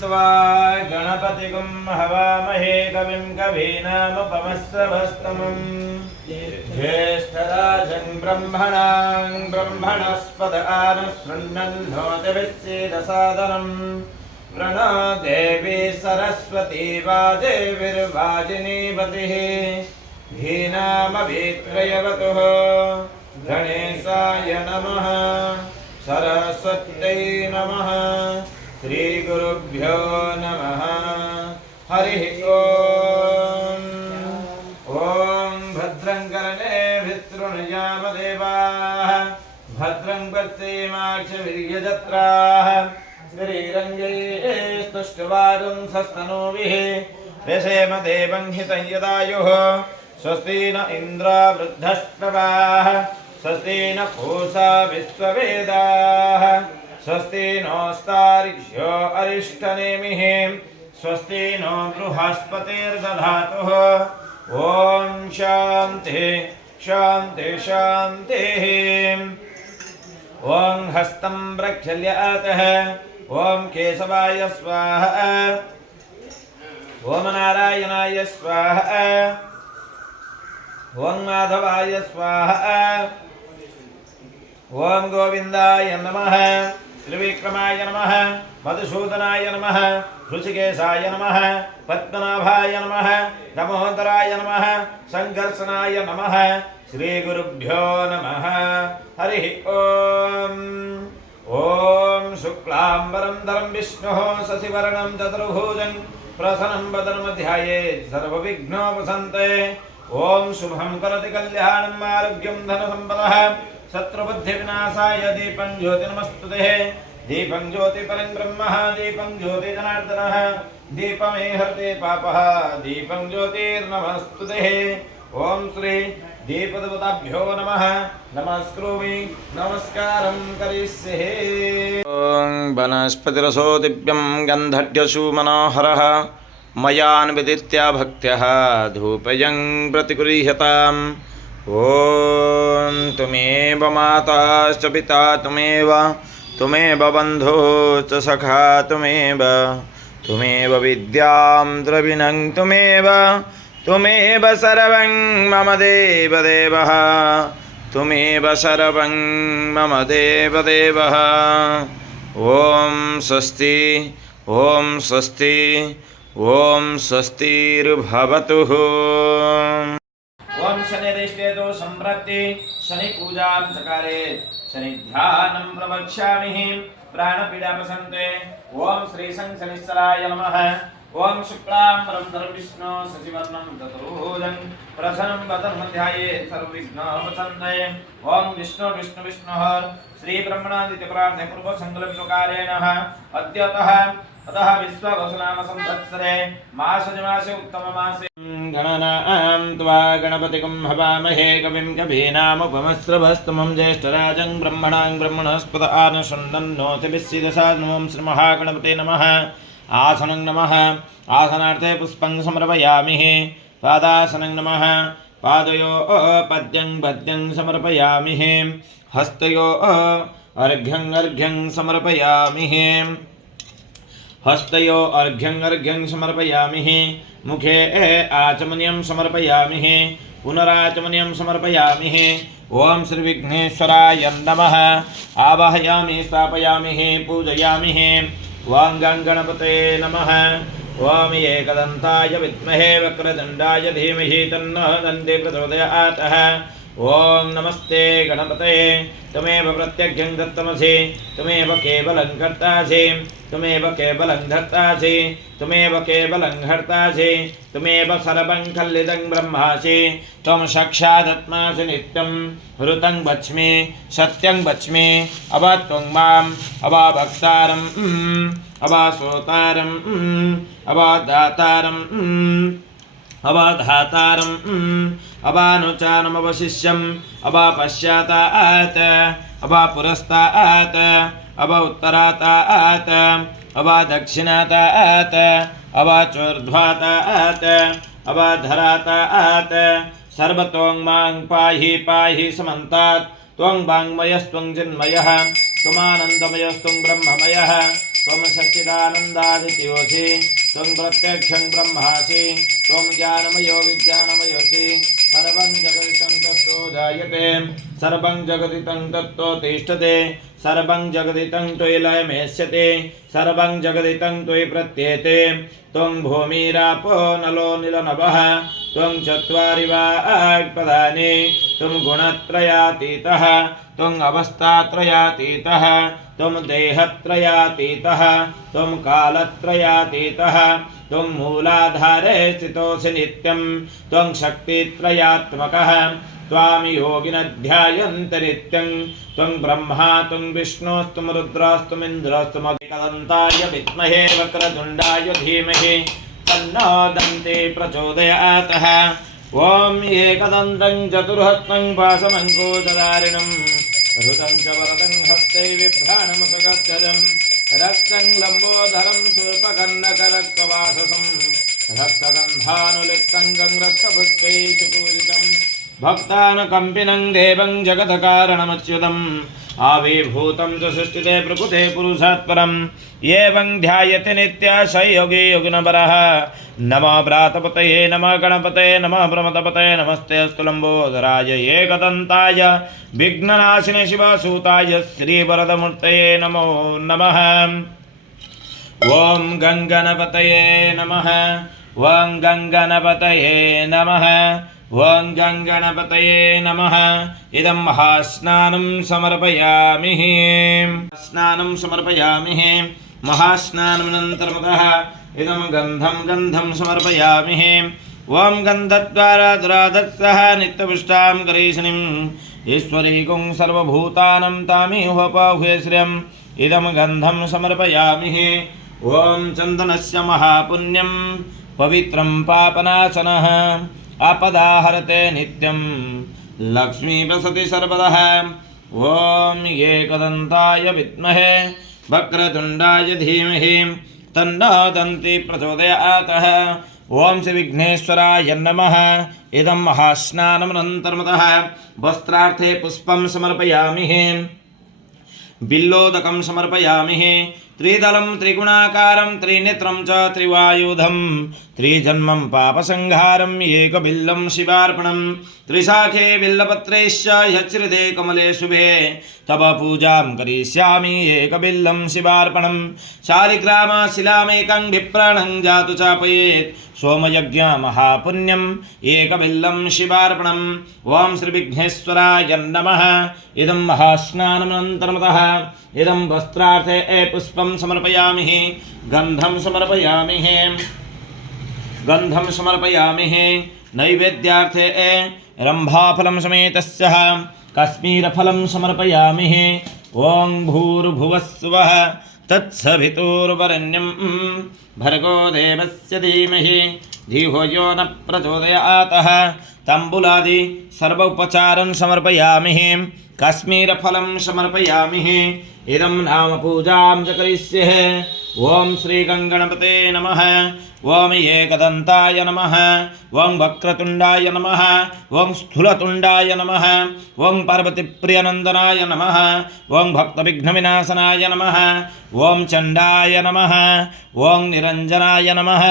त्वा गणपतिगुं हवामहे कविं कवीनामुपमश्रवस्तमम् ज्येष्ठराजं ब्रह्मणस्पद आनुशृण्वन्नोतिभिश्चेदसादनम् प्रणो देवी सरस्वती वाजेर्वाजिनीवतिः धीनामभित्रयवतुः गणेशाय नमः सरस्वत्यै नमः श्रीगुरुभ्यो नमः हरिः ॐ भद्रं कर्णेभिः शृणुयाम देवाः भद्रं पश्येमाक्षभिर्यजत्राः श्रीरङ्गैः स्तुष्टुवागुंसस्तनूभिः व्यसेम देवं हितं यदायुः स्वस्ति न इन्द्रो वृद्धस्तवाः स्वस्ति न पूषा विश्ववेदाः स्वस्ति नोस्तार्क्ष्यो अरिष्टनेमिः स्वस्ति नो बृहस्पतिर्दधातुः ॐ शान्ति शान्ति शान्तिः ॐ हस्तं प्रक्षाल्यतः ॐ केशवाय स्वाहा ॐ नारायणाय स्वाहा ॐ माधवाय स्वाहा ॐ गोविन्दाय नमः त्रिविक्रमाय नमः मधुसूदनाय नमः ऋषिकेशाय नमः पद्मनाभाय नमः दामोदराय नमः संकर्षणाय नमः श्रीगुरुभ्यो नमः हरिः ॐ शुक्लाम्बरधरं विष्णुः शशिवर्णं चतुर्भुजं प्रसन्नं वदनं ध्यायेत् सर्वविघ्नोपशान्तये ॐ शुभं करोति कल्याणं आरोग्यं धनसम्पदः शत्रुबुद्धिविनाशाय दीपं ज्योतिर्नमस्तुते दीपं ज्योतिपरं ब्रह्म दीपं ज्योतिजनार्दनः दीपमे हरते पापः दीपं ज्योतिर्नमस्तुते ॐ श्री दीपदेवताभ्यो नमः नमस्करोमि नमस्कारं करिष्ये ॐ वनस्पतिरसो दिव्यं गन्धर्यसु मनोहरः मयान्विदित्या भक्त्या धूपयं प्रतिगृह्यताम् ॐ तुमेव माताश्च पिता तुमेव बन्धो च सखा तुमेव विद्यां द्रविणं तुमेव सर्वं मम देवदेवः तुमेव सर्वं मम देवदेवः ॐ स्वस्ति ॐ स्वस्ति ॐ स्वस्तिर्भवतु ॐ शनिरेष्टेतो सम्प्रति शनि पूजां चकारे शनि ध्यानं प्रवक्ष्यामि प्राणपीडापसन्ते ॐ श्री शनिश्चराय नमः ॐ शुक्लाम्बरधरं विष्णु शशिवर्णं चतुर्भुजं प्रसन्नं वदनं ध्यायेत् सर्वविघ्नोपशान्तये ॐ विष्णु श्री ब्रह्मणादित्यप्रार्थे पूर्वसङ्कल्पकारेण अद्यतः अतः विश्ववसुनाम संवत्सरे मासे उत्तममासे गणनां त्वा गणपतिगुं हवामहे कविं कवीनामुपमश्रवस्तमं ज्येष्ठराजं ब्रह्मणस्पद आनुशृण्वन्नोतिभिश्चेदसादनं श्रीमहागणपते नमः आसनं नमः आसनार्थे पुष्पं समर्पयामि पादासनं नमः पादयो पद्यं समर्पयामि हस्तयो अर्घ्यं समर्पयामि हस्तयो अर्घ्यं समर्पयामि मुखे आचमनीयं समर्पयामि पुनराचमनीयं समर्पयामि ॐ श्री विघ्नेश्वराय नमः आवाहयामि स्थापयामि पूजयामि ॐ गणपते नमः ॐ एकदन्ताय विद्महे वक्रतुण्डाय धीमहि तन्नः दन्ति प्रचोदयात् ॐ नमस्ते गणपते त्वमेव प्रत्यक्षं दत्तमसि त्वमेव केवलं कर्तासि त्वमेव केवलं धर्तासि त्वमेव केवलं हर्तासि त्वमेव सर्वं कल्लिदं ब्रह्मासि त्वं साक्षादात्मासि नित्यं ऋतं वच्मि सत्यं वच्मि अवा त्वं माम् अवा भक्तारम् अवा श्रोतारम् अवा दातारम् अवाधातारम् अवानुचानमवशिष्यम् अवा पश्चातात् अवा पुरस्तात् अवा उत्तरातात् अवा दक्षिणातात् अवा चोर्ध्वातात् अवा धरातात् सर्वतों मां पाहि पाहि समन्तात् त्वं वाङ्मयस्त्वं चिन्मयः त्वमानन्दमयस्त्वं ब्रह्ममयः त्वं सच्चिदानन्दादित्योऽसि त्वं प्रत्यक्षं ब्रह्मासि त्वं ज्ञानमयो विज्ञानमयोऽसि सर्वं जगदितं तत्तो जायते सर्वं जगदितं तत्तो तिष्ठते सर्वं जगदितं त्वयि लयमेष्यते सर्वं जगदितं त्वयि प्रत्येते त्वं भूमिरापो नलो निलनभः त्वं चत्वारि वाक्पदानि त्वं गुणत्रयातीतः त्वं अवस्थात्रयातीतः त्वं देहत्रयातीतः त्वं कालत्रयातीतः त्वं मूलाधारे स्थितोऽसि नित्यं त्वं शक्तित्रयात्मकः त्वां योगिनः ध्यायन्ति नित्यं त्वं ब्रह्मा त्वं विष्णुस्त्वं रुद्रस्त्वमिन्द्रस्त्वमकदन्ताय विद्महे वक्रतुण्डाय धीमहि तन्नो दन्ती प्रचोदयात् ॐ एकदन्तं चतुर्हस्तं पाशमङ्कुशधारिणं ऋतं च वरदं हस्ते बिभ्राणमसगच्छजं रक्तं लम्बोदरं शूर्पकर्णकरक्तवाससं रक्तगन्धानुलिप्तं गङ्रक्तपुष्पैः पूजितं भक्तानुकम्पिनं देवं जगत्कारणमच्युतम् आविर्भूतं च सृष्टिते प्रकृते पुरुषात्परम् एवं ध्यायति नित्याश योगी योगिनवरः नमः प्रातपतये नमः गणपतये नमः प्रमदपतये नमस्ते अस्तु लम्बोदराय एकदन्ताय विघ्ननाशिने शिवसूताय श्रीवरदमूर्तये नमो नमः। ॐ गङ्गणपतये नमः ॐ गङ्गणपतये नमः ॐ गङ्गणपतये नमः। इदं महास्नानं समर्पयामि महास्नानमनन्तरमतः इदं गन्धं समर्पयामि। ॐ गन्धद्वारा दुरादत्सः नित्यपुष्टां करीशनिम् ईश्वरीकुं सर्वभूतानां तामिहोपाहुये श्रियम् इदं गन्धं समर्पयामि। ॐ चन्दनस्य महापुण्यं पवित्रं पापनाशनः आपदाहरते नित्यं लक्ष्मी वसति सर्वदा। ॐ एकदन्ताय विद्महे वक्रतुण्डाय धीमहि तन्नो दन्ती प्रचोदयात्। ॐ श्री विघ्नेश्वराय नमः। इदं महास्नानमनन्तरमतः वस्त्रार्थे पुष्पं समर्पयामि बिल्लोदकं समर्पयामि त्रिदलं त्रिगुणाकारं त्रिनेत्रं च त्रिवायुधं त्रिजन्मं पापसंहारं एकबिल्लं शिवार्पणं त्रिशाखे बिल्लपत्रैश्च यच्छ्रिते कमले शुभे तव पूजां करिष्यामि एकबिल्लं शिवार्पणं शालिग्रामशिलामेकं विप्राणं जातु चापयेत् सोमयज्ञ महापुण्यम् एकबिल्लं शिवार्पणम्। ॐ श्री विघ्नेश्वराय नमः। इदं महास्नानमनन्तरमतः इदं वस्त्रार्थे पुष्पं समर्पयामि गन्धं समर्पयामि नैवेद्यार्थे रम्भाफलं समेतस्य काश्मीरफलं समर्पयामि। ॐ भूर्भुवस्सुवः तत्सवितुर्वरेण्यं भर्गो देवस्य धीमहि धियो यो न प्रचोदयात्। ताम्बूलादि सर्वोपचारं समर्पयामि काश्मीरफलं समर्पयामि। इदं नाम पूजां च करिष्ये। ॐ श्री गङ्गणपते नमः। ॐ एकदन्ताय नमः। ॐ वक्रतुण्डाय नमः। ॐ स्थूलतुण्डाय नमः। ॐ पार्वतीप्रियनन्दनाय नमः। ॐ भक्तविघ्नविनाशनाय नमः। ॐ चण्डाय नमः। ॐ निरञ्जनाय नमः।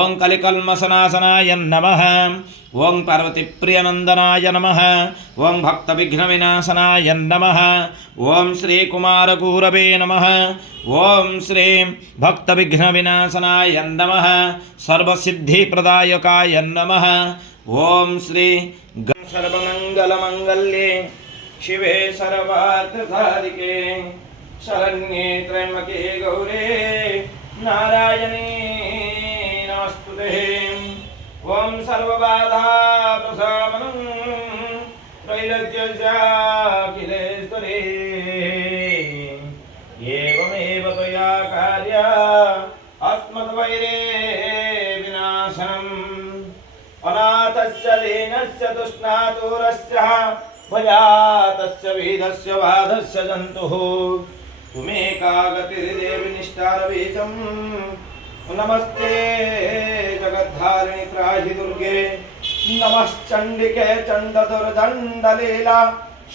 ॐ कलिकल्मषनाशनाय नमः। ॐ पार्वतीप्रियनन्दनाय नमः। ॐ भक्तविघ्नविनाशनाय नमः। ॐ श्रीकुमारगुरवे नमः। ॐ श्री भक्तविघ्नविनाशनाय नमः। सर्वसिद्धिप्रदायकाय नमः। ॐ श्री सर्वमङ्गलमङ्गल्ये शिवे सर्वार्थसाधिके शरण्ये त्र्यम्बके गौरे नारायणे नमस्तुते। ॐ सर्वबाधाप्रशमनं त्रैलोक्यस्याखिलेश्वरे एवमेव त्वया कार्या अस्मद्वैरे विनाशनम् अनाथस्य दीनस्य तुष्णातुरस्य भयातस्य वेदस्य बाधस्य जन्तुः त्वमेका गतिर्देवि निष्ठारवीतं नमस्ते जगद्धारिणि त्राहि दुर्गे नमश्चण्डिके चण्डदुर्दण्डलीला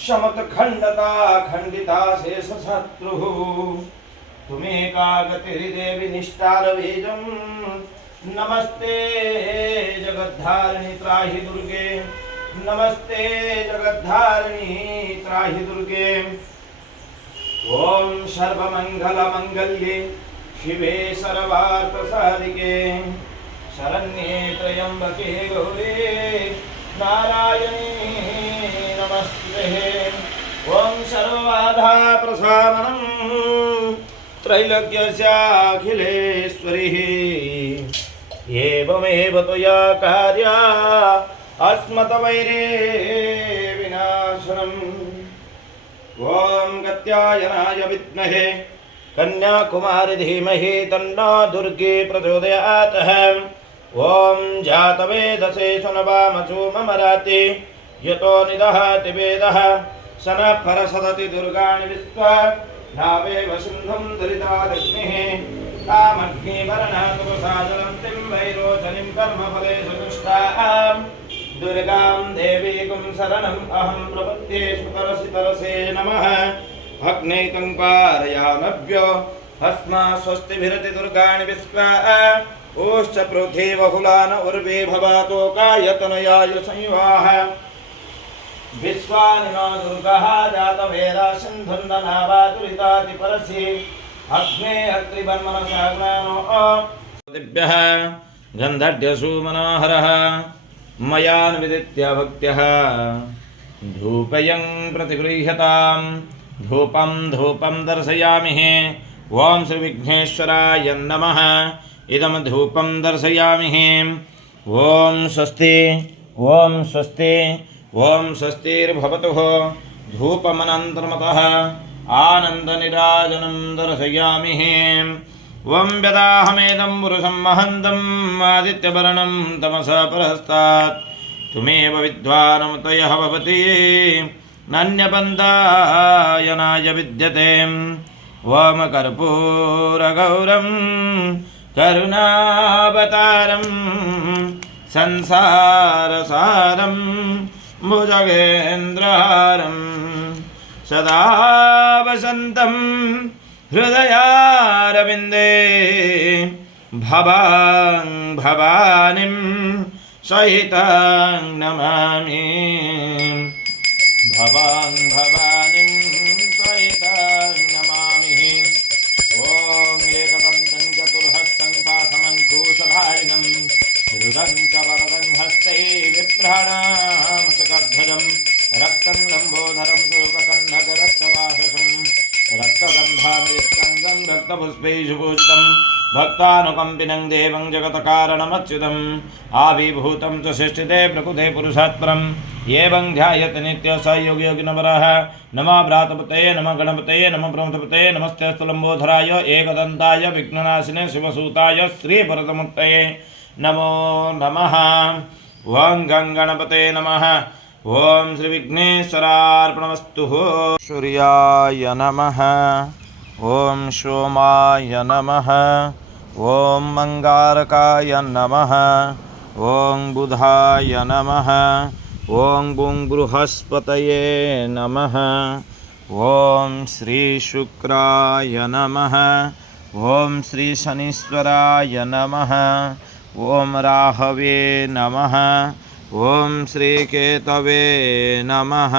शमतखण्डता खण्डिता शेषशत्रुः तुमेका गतिर्देवि निष्ठारबीजम् नमस्ते जगद्धारिणि त्राहि दुर्गे नमस्ते जगद्धारिणि त्राहि दुर्गे ओम सर्वमंगलमंगल्ये शिवे सर्वार्थसाधिके शरण्ये त्र्यंबके गौरी नारायणी नमस्ते ओम सर्वबाधा प्रशामनं त्रैलोक्यस्याखिलेश्वरिः एवमेव त्वया कार्या अस्मद्वैरे विनाशनम् ओम कात्यायनाय विद्महे कन्याकुमारी धीमहि तन्नो दुर्गे प्रचोदयात् ओम जातवेदसे सुनवामचूममराति यतो निदहति वेदः सनः परसदति दुर्गाणि विश्वा नावेव सिन्धुं दुरितादग्निः तामग्निवर्णातुसाजलं तिं वैरोचनीं कर्मफलेषु दुष्टाम् दुर्गां देवीं शरणम् अहं प्रपद्ये सुतरसे नमः अग्नेतं पारयामभ्यो हस्मा स्वस्तिभिरति दुर्गाणि विश्वा ओश्च पृथ्वी बहुलान उर्वे भवातोकायतनयाय संवाह विश्वानि नो दुर्गः जातवेदा सिन्धुन्दनावा दुरिताति परसि अग्ने अत्रिबन्मनसाग्नानो दिव्यः गन्धर्ड्यसु मनोहरः मयान्विदित्य भक्त्यः धूपयं प्रतिगृह्यतां धूपं दर्शयामि ओम श्री विघ्नेश्वराय नमः इदं धूपं दर्शयामि ओम स्वस्ति ओम स्वस्तिर्भवतु धूपमनन्तरमतः आनन्दनिराजनं दर्शयामि वं व्यदाहमेदं पुरुषं महन्तम् आदित्यवर्णं तमसा परस्तात् तुमेव विद्वानमुतयः भवति नान्यपन्थायनाय विद्यते वं कर्पूरगौरं करुणावतारं संसारसारं भुजगेन्द्रहारं सदा वसन्तं हृदयारविन्दे भवानीं सहितं नमामि भवानीं सहितं नमामि ॐ एकदन्तं चतुर्हस्तं पाशमङ्कुशधारिणं रुदं च वरदं हस्ते बिभ्राणामशकध्वजं रक्तं लम्बोदरं सुरपकन्नगरक्तवाससं रक्तगन्धानित्यङ्गं रक्तपुष्पैषु पूजितं भक्तानुकम्पिनं देवं जगत्कारणमच्युतम् आविर्भूतं च सृष्टिते प्रकृते पुरुषात्परम् एवं ध्यायते नित्य स योगिनवरः नमः भ्रातपतये नमः गणपतये नमः ब्रह्मपतये नमस्ते लम्बोधराय एकदन्ताय विघ्ननाशिने शिवसूताय श्रीभरतमूर्तये नमो नमः ओं गणपते नमः ओं श्री विघ्नेश्वरार्पणमस्तु सूर्याय नमः ओं सोमाय नमः ओं मंगारकाय नमः ओं बुधाय नमः ओं गुं बृहस्पतये नमः ओं श्री शुक्राय नमः ओं श्री शनीश्वराय नमः ओं राहवे नमः ओं श्री केतवे नमः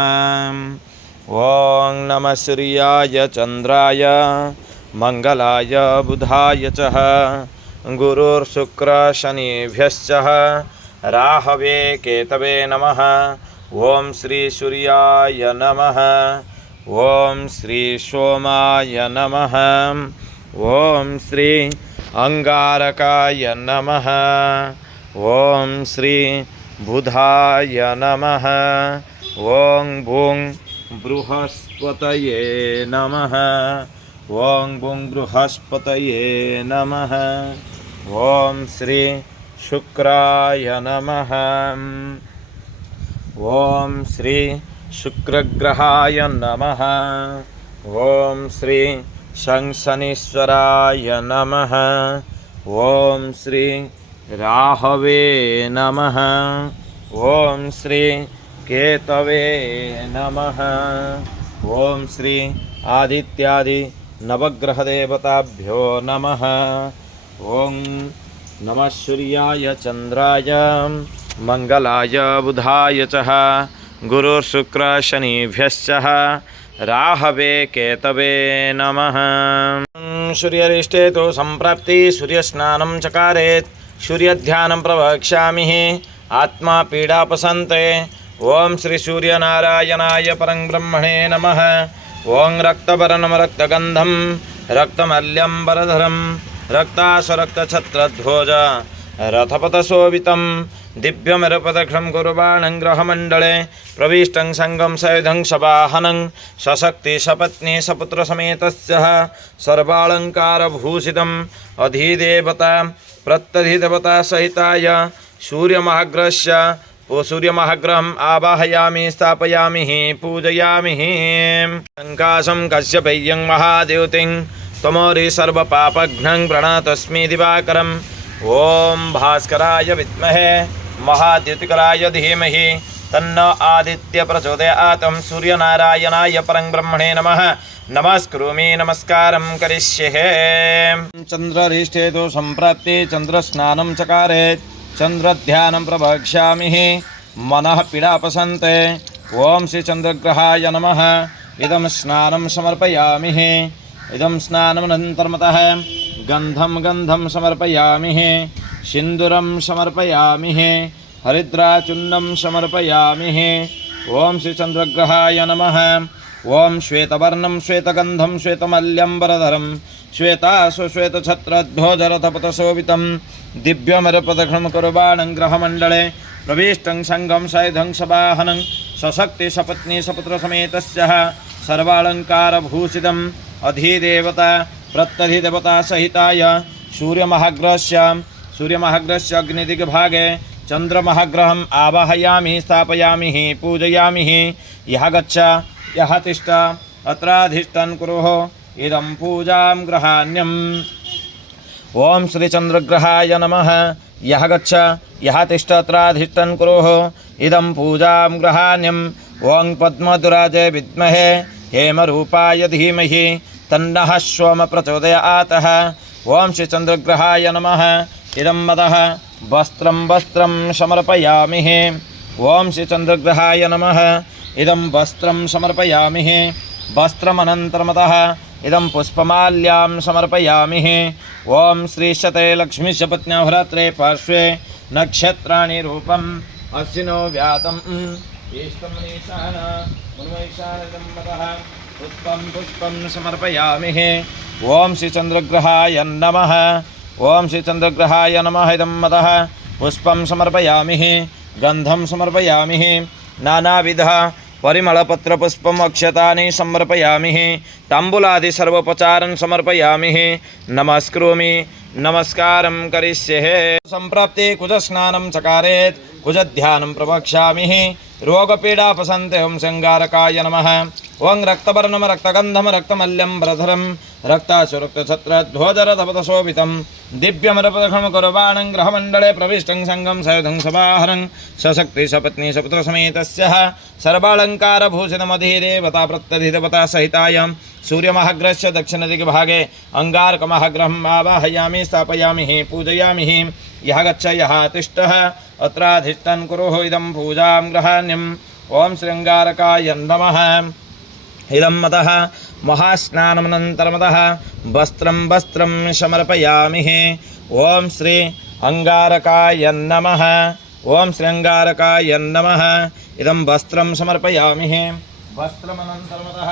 ओं नमः सूर्याय चंद्राय मंगलाय बुधाय च गुरुर्शुक्र शनिभ्यश्च राहवे केतवे नमः ओं श्री सूर्याय नमः ओं श्री सोमाय नमः ओं श्री अंगारकाय नमः ओं श्री बुधाय नमः ओं बुं बृहस्पतये नमः ओं बुं बृहस्पतये नमः ओं श्री शुक्राय नमः ओं श्री शुक्रग्रहाय नमः ओं श्री शनीश्वराय नमः ओं श्री राहवे नमः ओं श्री केतवे नमः। ओम श्री आदित्यादि नवग्रहदेवताभ्यो नमः। ओम नमः सूर्याय चंद्राय मंगलाय बुधाय च गुरुशुक्र शनिभ्यश्च राहवे केतवे नमः। सूर्यरिष्टे तो संप्राप्ति सूर्यस्नानं चकारेत् सूर्यध्यानं प्रवक्ष्यामि आत्मा पीडापसन्ते। ओम श्री सूर्यनारायणाय परं ब्रह्मणे नमः। ओं रक्तवर्णं रक्तगन्धं रक्तमल्यम्बरधरं रक्तासरक्तछत्रध्वज रथपथशोभितं दिव्यमरपदक्षं कुर्वाणं ग्रहमण्डले प्रविष्टं संगं सयुधं सवाहनं सशक्ति सपत्नी सपुत्रसमेतस्य सर्वालङ्कारभूषितम् अधिदेवता प्रत्यधिदेवता सहिताय सूर्यमहाग्रहस्य सूर्यमहाग्रहम् आवाहयामि स्थापयामि पूजयामि। शङ्काशं कश्यपय्यं महादेवतिं तमोरि सर्वपापघ्नं प्रणतस्मि दिवाकरम्। ओम भास्कराय विद्महे महाद्युतिकराय धीमहि तन्न आदित्य प्रचोदयात्। सूर्यनारायणाय परं ब्रह्मणे नमः। नमस्करोमि नमस्कारं करिष्ये। चंद्ररिष्टे तो संप्राप्ते चंद्रस्नानं चकारेत् चंद्रध्यानं प्रवक्ष्यामि मनः पीडापसन्ते। ओम श्री चंद्रग्रहाय नमः। इदं स्नानं समर्पयामि। इदं स्नानमनन्तरमतः गंधं समर्पयामि सिंदूरं समर्पयामि हरिद्राचूर्णं समर्पयामि। ओम श्री चंद्रग्रहाय नमः। ओम श्वेतवर्णं श्वेतगंधं श्वेतमल्यम्बरधरं श्वेताश्वेतछत्रध्वजरथपथशोभितं दिव्यमरपदक्षं कुर्वाणं ग्रहमण्डले प्रविष्टं संगं सयुधं सवाहनं सशक्ति सपत्नी सपुत्रसमेतस्य सर्वालङ्कारभूषितम् अधिदेवता प्रत्यधिदेवता सहिताय सूर्यमहाग्रहस्य अग्निदिग्भागे चंद्रमहाग्रहम् आवाहयामि स्थापयामि पूजयामि। यः गच्छ यः तिष्ठ अत्राधिष्ठन् कुरुः इदं पूजां गृहाण्यम्। ओम श्री चंद्रग्रहाय नमः। यः गच्छ यः तिष्ठ अत्राधिष्ठन् कुरुः इदं पूजां गृहाण्यम्। ओं पद्मधुराय विद्महे हेमरूपाय धीमहि तन्नः सोम प्रचोदयात्। ओम श्री चंद्रग्रहाय नमः। इदं मदः वस्त्रं समर्पयामि। ओम श्री चंद्रग्रहाय नमः। इदं वस्त्रं समर्पयामि। वस्त्रमनन्तरमतः इदं पुष्पमाल्यां समर्पयामि। ओम श्री शते लक्ष्मीशपत्न्याभरात्रे पार्श्वे नक्षत्राणि रूपम् अश्विनो व्यातम् इष्टमनीशान मुन्वैशानदं मदः पुष्पं समर्पयामि। ओम श्री चंद्रग्रहाय नमः। ओम श्री चंद्रग्रहाय नमः। इदं मदः पुष्पं समर्पयामि गंधं समर्पयामि नानाविध परिमलपत्रपुष्पम् अक्षतानि समर्पयामि ताम्बूलादि सर्वोपचारं समर्पयामि नमस्करोमि नमस्कारं करिष्ये। संप्राप्ते कुजस्नानं चकारेत् कुजध्यानं प्रवक्ष्यामि रोगपीडापसन्ते। ओं शृङ्गारकाय नमः। ओं रक्तवर्णं रक्तगन्धं रक्तमल्यम्बरधरं रक्तासुरक्तछत्रध्वजरथपथशोभितं दिव्यमरपदक्षं कुर्वाणं ग्रहमण्डले प्रविष्टं संगं सयुधं सवाहनं सशक्ति सपत्नी सपुत्रसमेतस्य सर्वालङ्कारभूषितमधिदेवता प्रत्यधिदेवता सहिताय सूर्यमहाग्रहस्य दक्षिणदिग्भागे अंगारकमहाग्रहम् आवाहयामि स्थापयामि पूजयामि। यः गच्छ यः तिष्ठ अत्राधिष्ठन् कुरुः इदं पूजां गृहाण्यम्। ओम श्रृंगारकाय नमः। इदं मदः महास्नानमनन्तरमतः वस्त्रं समर्पयामि। ओम श्री अंगारकाय नमः। ओम श्रृंगारकाय नमः। इदं वस्त्रं समर्पयामि। वस्त्रमनन्तरमतः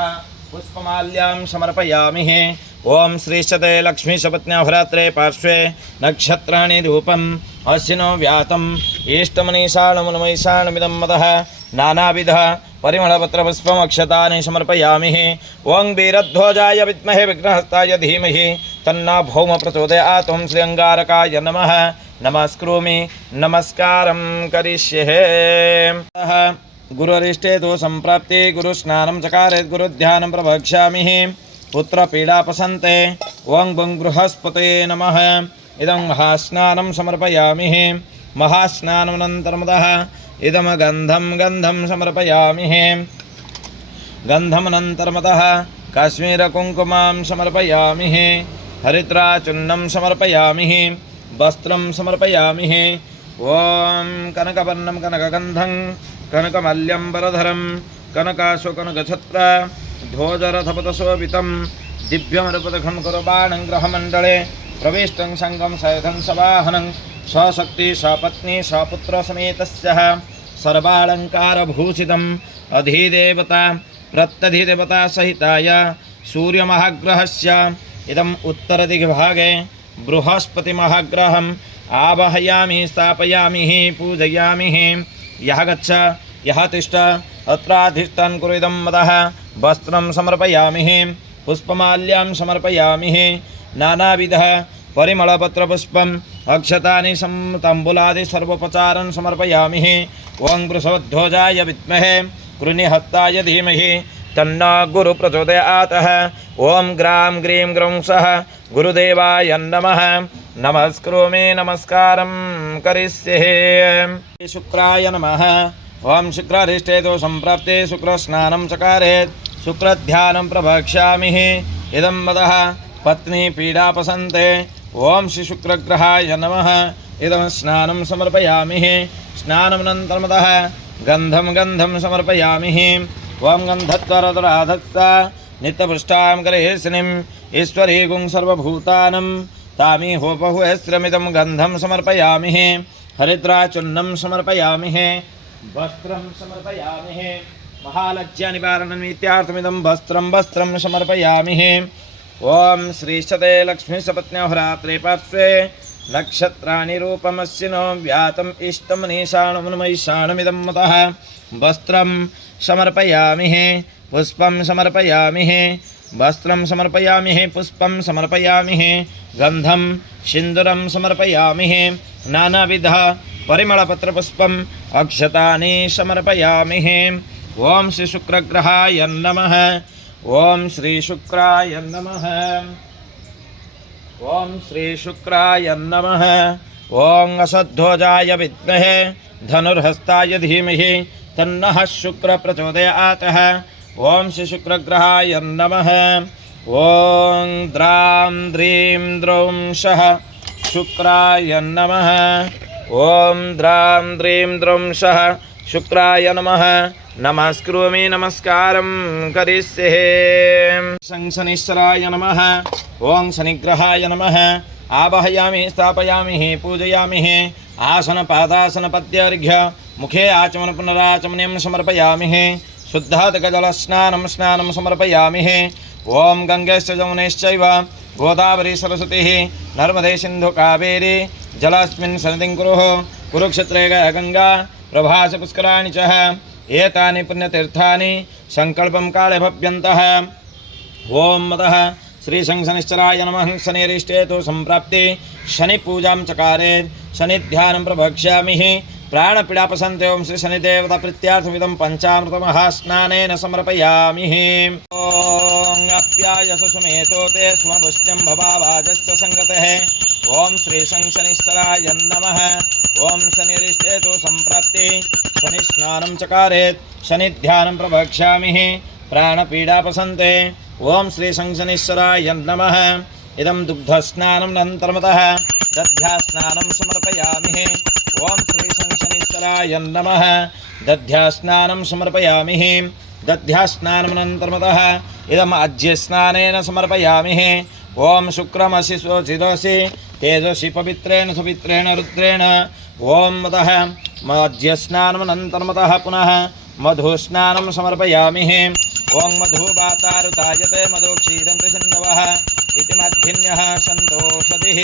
पुष्पमाल्यां समर्पयामि। ओम श्री शते लक्ष्मीशपत्न्याभरात्रे पार्श्वे नक्षत्राणि रूपम् अश्विनो व्यातम् इष्टमनीशानमुन्मैषाणमिदं मदः नानाविध परिमलपत्रपुष्पमक्षतानि समर्पयामि। ओं वीरध्वजाय विद्महे विघ्नहस्ताय धीमहि तन्नो भौम प्रचोदयात्। ओं श्री अंगारकाय नमः। नमस्करोमि नमस्कारं करिष्ये। गुरुरिष्टे तो संप्राप्ते गुरुस्नानं चकारेत् गुरुध्यानं प्रवक्ष्यामि पुत्रपीडापसन्ते। ओं बं बृहस्पते नमः। इदं महास्नानं समर्पयामि। महास्नानमनन्तरमतः इदम गंधम समर्पयामि गंधमनन्तरमतः काश्मीरकुङ्कुमां समर्पयामि हरिद्राचूर्णं समर्पयामि वस्त्रं समर्पयामि ओं कनकवर्णं कनकगन्धं कनकमल्यं वरधरं कनकाशो कनकछत्र ध्वजरथपथशोभितं दिव्यमरुपदखं कुर्बाणं ग्रहमण्डले प्रविष्टं संगं सयुधं सवाहनं स्वशक्ति स्वपत्नी स्वपुत्र समेतस्य सर्वालङ्कारभूषितम् अधिदेवता प्रत्यधिदेवता सहिताय सूर्यमहाग्रहस्य इदम् उत्तरदिग्भागे बृहस्पतिमहाग्रहम् आवाहयामि स्थापयामि पूजयामि यः गच्छ यः तिष्ठ अत्राधिष्ठान् कुरु इदं मदः वस्त्रं समर्पयामि पुष्पमाल्यां समर्पयामि नानाविधः परिमलपत्रपुष्पम् अक्षतानि ताम्बूलादि सर्वोपचारं समर्पयामि ओं वृषभध्वजाय विद्महे कृणिहस्ताय धीमहि तन्नो गुरु प्रचोदयात् ओं ग्रां ग्रीं ग्रौं सः गुरुदेवाय नमः नमस्करोमि नमस्कारं करिष्ये शुक्राय नमः ओं शुक्राधिष्ठे दोषं प्राप्ते शुक्रस्नानं चकारेत् शुक्रध्यानं प्रवक्ष्यामि इदं मदः पत्नी पीडापसन्ते ओं श्री शुक्रग्रहाय नमः इदं स्नानं समर्पयामि स्नानमनन्तरमतः गन्धं समर्पयामि ओं गन्धत्वरदराधत्स नित्यपृष्ठां करेशनिम् ईश्वरीगुं सर्वभूतानं तामी होपहुश्रमिदं गन्धं समर्पयामि हरिद्राचूर्णं समर्पयामि वस्त्रं समर्पयामि महालज्जानिवारणनिमित्तार्थमिदं वस्त्रं समर्पयामि ओं श्रीशते लक्ष्मीसपत्न्यहोरात्रे पार्श्वे नक्षत्राणि रूपमस्सिनो व्यातम् इष्टं निशाणमुन्मैषाणमिदं मतः वस्त्रं समर्पयामि पुष्पं समर्पयामि वस्त्रं समर्पयामि पुष्पं समर्पयामि गन्धं सिन्दूरं समर्पयामि नानाविधः परिमलपत्रपुष्पम् अक्षतानि समर्पयामि ओं श्री शुक्रग्रहाय नमः ओं श्री शुक्राय नमः ओं श्री शुक्राय नमः ओं असध्वजाय विद्महे धनुर्हस्ताय धीमहि तन्नः शुक्र प्रचोदयात् ओं श्री शुक्रग्रहाय नमः ओं द्रां द्रीं द्रौं सः शुक्राय नमः ओं द्रां द्रीं द्रौं सः शुक्राय नमः नमस्करोमि नमस्कारं करिष्ये शनिश्चराय नमः ओं शनिग्रहाय नमः आवाहयामि स्थापयामि पूजयामि आसनपादासनपद्यार्घ्य मुखे आचमन पुनराचमनीं समर्पयामि शुद्धादकजलस्नानं समर्पयामि ओं गंगेश्च जमुनेश्चैव गोदावरी सरस्वती नर्मदे सिन्धु कावेरी जलास्मिन् सन्निधिं कुरुः कुरुक्षेत्रे गंगा प्रभास पुष्कराणि च एतानि पुण्यतीर्थानि संकल्पं काले भव्यन्तः ओं मदः श्री शनिश्चराय नमः शनिरिष्टे तु संप्राप्ति शनि पूजां चकारे शनि ध्यानं प्रभक्ष्यामि प्राणपीडापसन्ते ओं श्री शनिदेवता प्रीत्यार्थमिदं पंचामृतमहास्नानेन समर्पयामि ओं अप्यायस सुमेतो ते स्वपुष्टं भवावाजश्च संगतः ओं श्री शनिश्चराय नमः ओं शनिरिष्टे तु संप्राप्ति शनिस्नानं चकारेत् शनिध्यानं प्रभक्ष्यामि प्राणपीडापसन्ते ओं श्री शनिश्चराय नमः इदं दुग्धस्नानं अनन्तरमतः दध्यास्नानं समर्पयामि ओं श्री शनिश्चराय नमः दध्यास्नानं समर्पयामि दध्यास्नानमनन्तरमतः इदम् आज्यस्नानेन समर्पयामि ओं शुक्रमसि स्वचिदसि तेजसि पवित्रेण सुपित्रेण रुद्रेण ओं मदः आज्यस्नानमनन्तरमतः पुनः मधुस्नानं समर्पयामि ओं मधुवातारुतायते मधुक्षीरन्ति सिन्धवः इति मध्भिन्यः सन्तोषतिः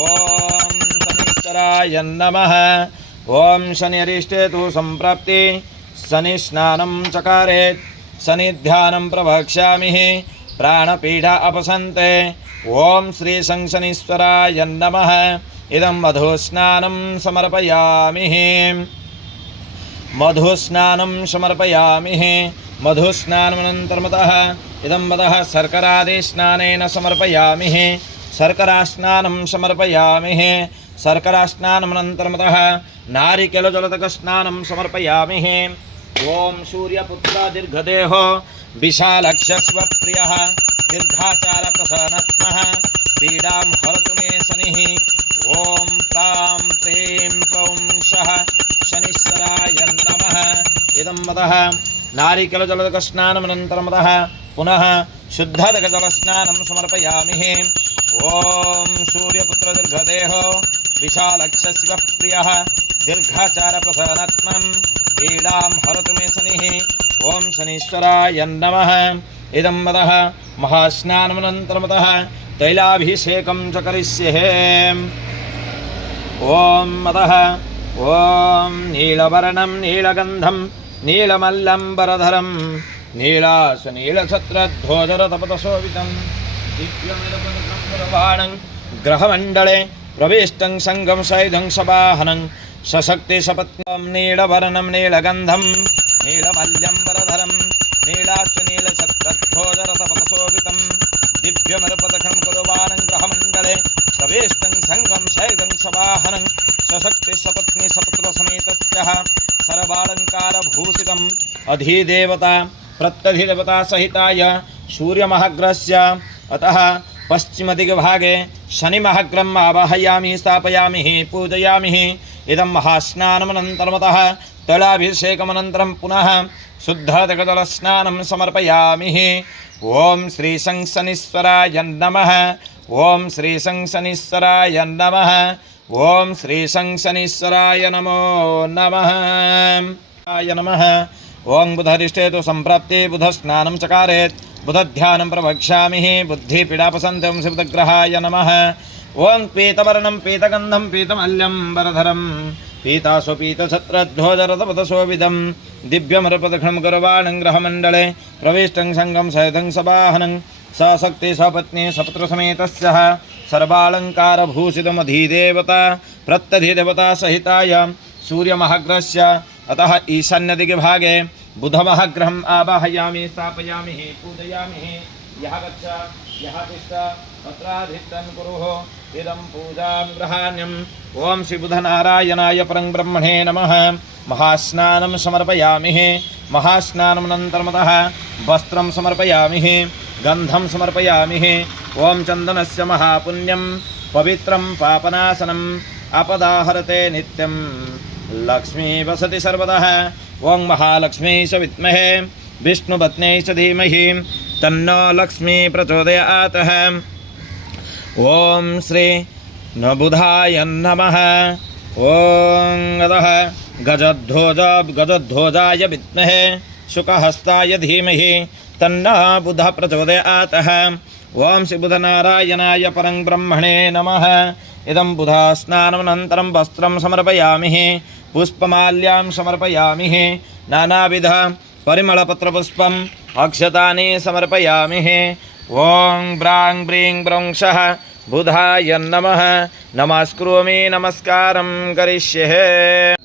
ओं शनिश्चराय नमः ओं शनिरिष्टे तु संप्राप्ति शनिस्नानं चकारेत् शनिध्यानं प्रभक्ष्यामि प्राणपीडा अपसन्ते ओं श्री शनिश्चराय नमः इदं मधुस्नानं समर्पयामि मधुस्नानं समर्पयामि मधुस्नानमनन्तरमतः इदं मदः शर्करादिस्नानेन समर्पयामि शर्करास्नानं समर्पयामि शर्करास्नानमनन्तरमतः नारिकेलजलतकस्नानं समर्पयामि। ओम सूर्यपुत्र दीर्घदेहो विशालक्षस्वप्रियः दीर्घाचारप्रसन्नत्मः पीडां हरतु मे शनिः। ओम प्रां प्रीं प्रौं शः शनिश्चराय नमः। इदं मदः नारिकेलजलतकस्नानमनन्तरमतः पुनः शुद्धदकजलस्नानं समर्पयामि। ओम सूर्यपुत्र दीर्घदेहो विशालक्षस्वप्रियः दीर्घाचारप्रसन्नत्मं पीडां हरतु मे शनिः। ओम शनीश्वराय नमः। इदं मदः महास्नानमनन्तरमतः तैलाभिषेकं च करिष्ये। ओम मदः ओम नीलवर्णं नीलगन्धं नीलमल्लम्बरधरं नीलासनीलछत्रध्वजरतपतशोभितं दिव्यमिदपदक्रमबाणं ग्रहमण्डले प्रविष्टं संगं सैधं सवाहनं सशक्तिशपत्नं नीलवर्णं नीलगन्धं नीलमल्लम्बरधरं नीलासनीलछत्रध्वजरतपतशोभितं दिव्यमिदपदक्रमबाणं ग्रहमण्डले प्रविष्टं संगं सैधं सवाहनं सशक्तिशपत्नी सपुत्रसमेतस्यः सर्वालंकारभूषितम् अधिदेवता प्रत्यधिदेवता सहिताय सूर्यमहाग्रहस्य अतः पश्चिमदिग्भागे शनिमहाग्रहम् आवाहयामि स्थापयामि पूजयामि। इदं महास्नानमनन्तरमतः तैलाभिषेकमनन्तरं पुनः शुद्धजलस्नानं समर्पयामि। ओम श्री शनिश्चराय नमः। ओम श्री शनिश्चराय नमः। ओम श्री शनिश्चराय नमो नमः। नमः। ओं बुधरिष्टे तु सम्प्राप्ते बुधस्नानं चकारेत् बुधध्यानं प्रवक्ष्यामि। बुद्धिपीडापसन्तं शिवग्रहाय नमः। ओं पीतवर्णं पीतगन्धं पीतमल्लम्बरधरं पीतासुपीतछत्रध्वजरतपतशोभितं दिव्यमरपदघ्नं गर्वाणं ग्रहमण्डले प्रविष्टं संगं सहितं सवाहनं सशक्ति सपत्नी सपुत्रसमेतस्यः सर्वालंकारभूषितमधिदेवता प्रत्यधिदेवता सहिताय सूर्यमहाग्रहस्य अतः ईशान्यदिग्भागे बुधमहाग्रहम् आवाहयामि स्थापयामि पूजयामि। यः गच्छ यः तिष्ठ तत्राधिष्ठन् कुरुः इदं पूजां ग्रहाण्यम्। ओं श्रीबुधनारायणाय परं ब्रह्मणे नमः। महास्नानं समर्पयामि। महास्नानमनन्तरमतः वस्त्रं समर्पयामि गन्धं समर्पयामि। ओं चन्दनस्य महापुण्यं पवित्रं पापनाशनम् अपदाहरते नित्यं लक्ष्मी वसति सर्वतः। ओं महालक्ष्मी च विद्महे विष्णुपत्न्यै च धीमहि तन्नो लक्ष्मी प्रचोदयात्। ओं श्री बुधाय नमः। ओं अतः गजध्वजाय विद्महे शुकहस्ताय धीमहि तन्नो बुधः प्रचोदयात्। ओं श्री बुधनारायणाय परं ब्रह्मणे नमः। इदं बुधस्नानमनन्तरं वस्त्रं समर्पयामि पुष्पमाल्यां समर्पयामि नानाविध परिमलपत्रपुष्पम् अक्षतानि समर्पयामि। ओं ब्रां ब्रीं ब्रौंशः बुधाय नमः। नमस्करोमि नमस्कारं करिष्ये।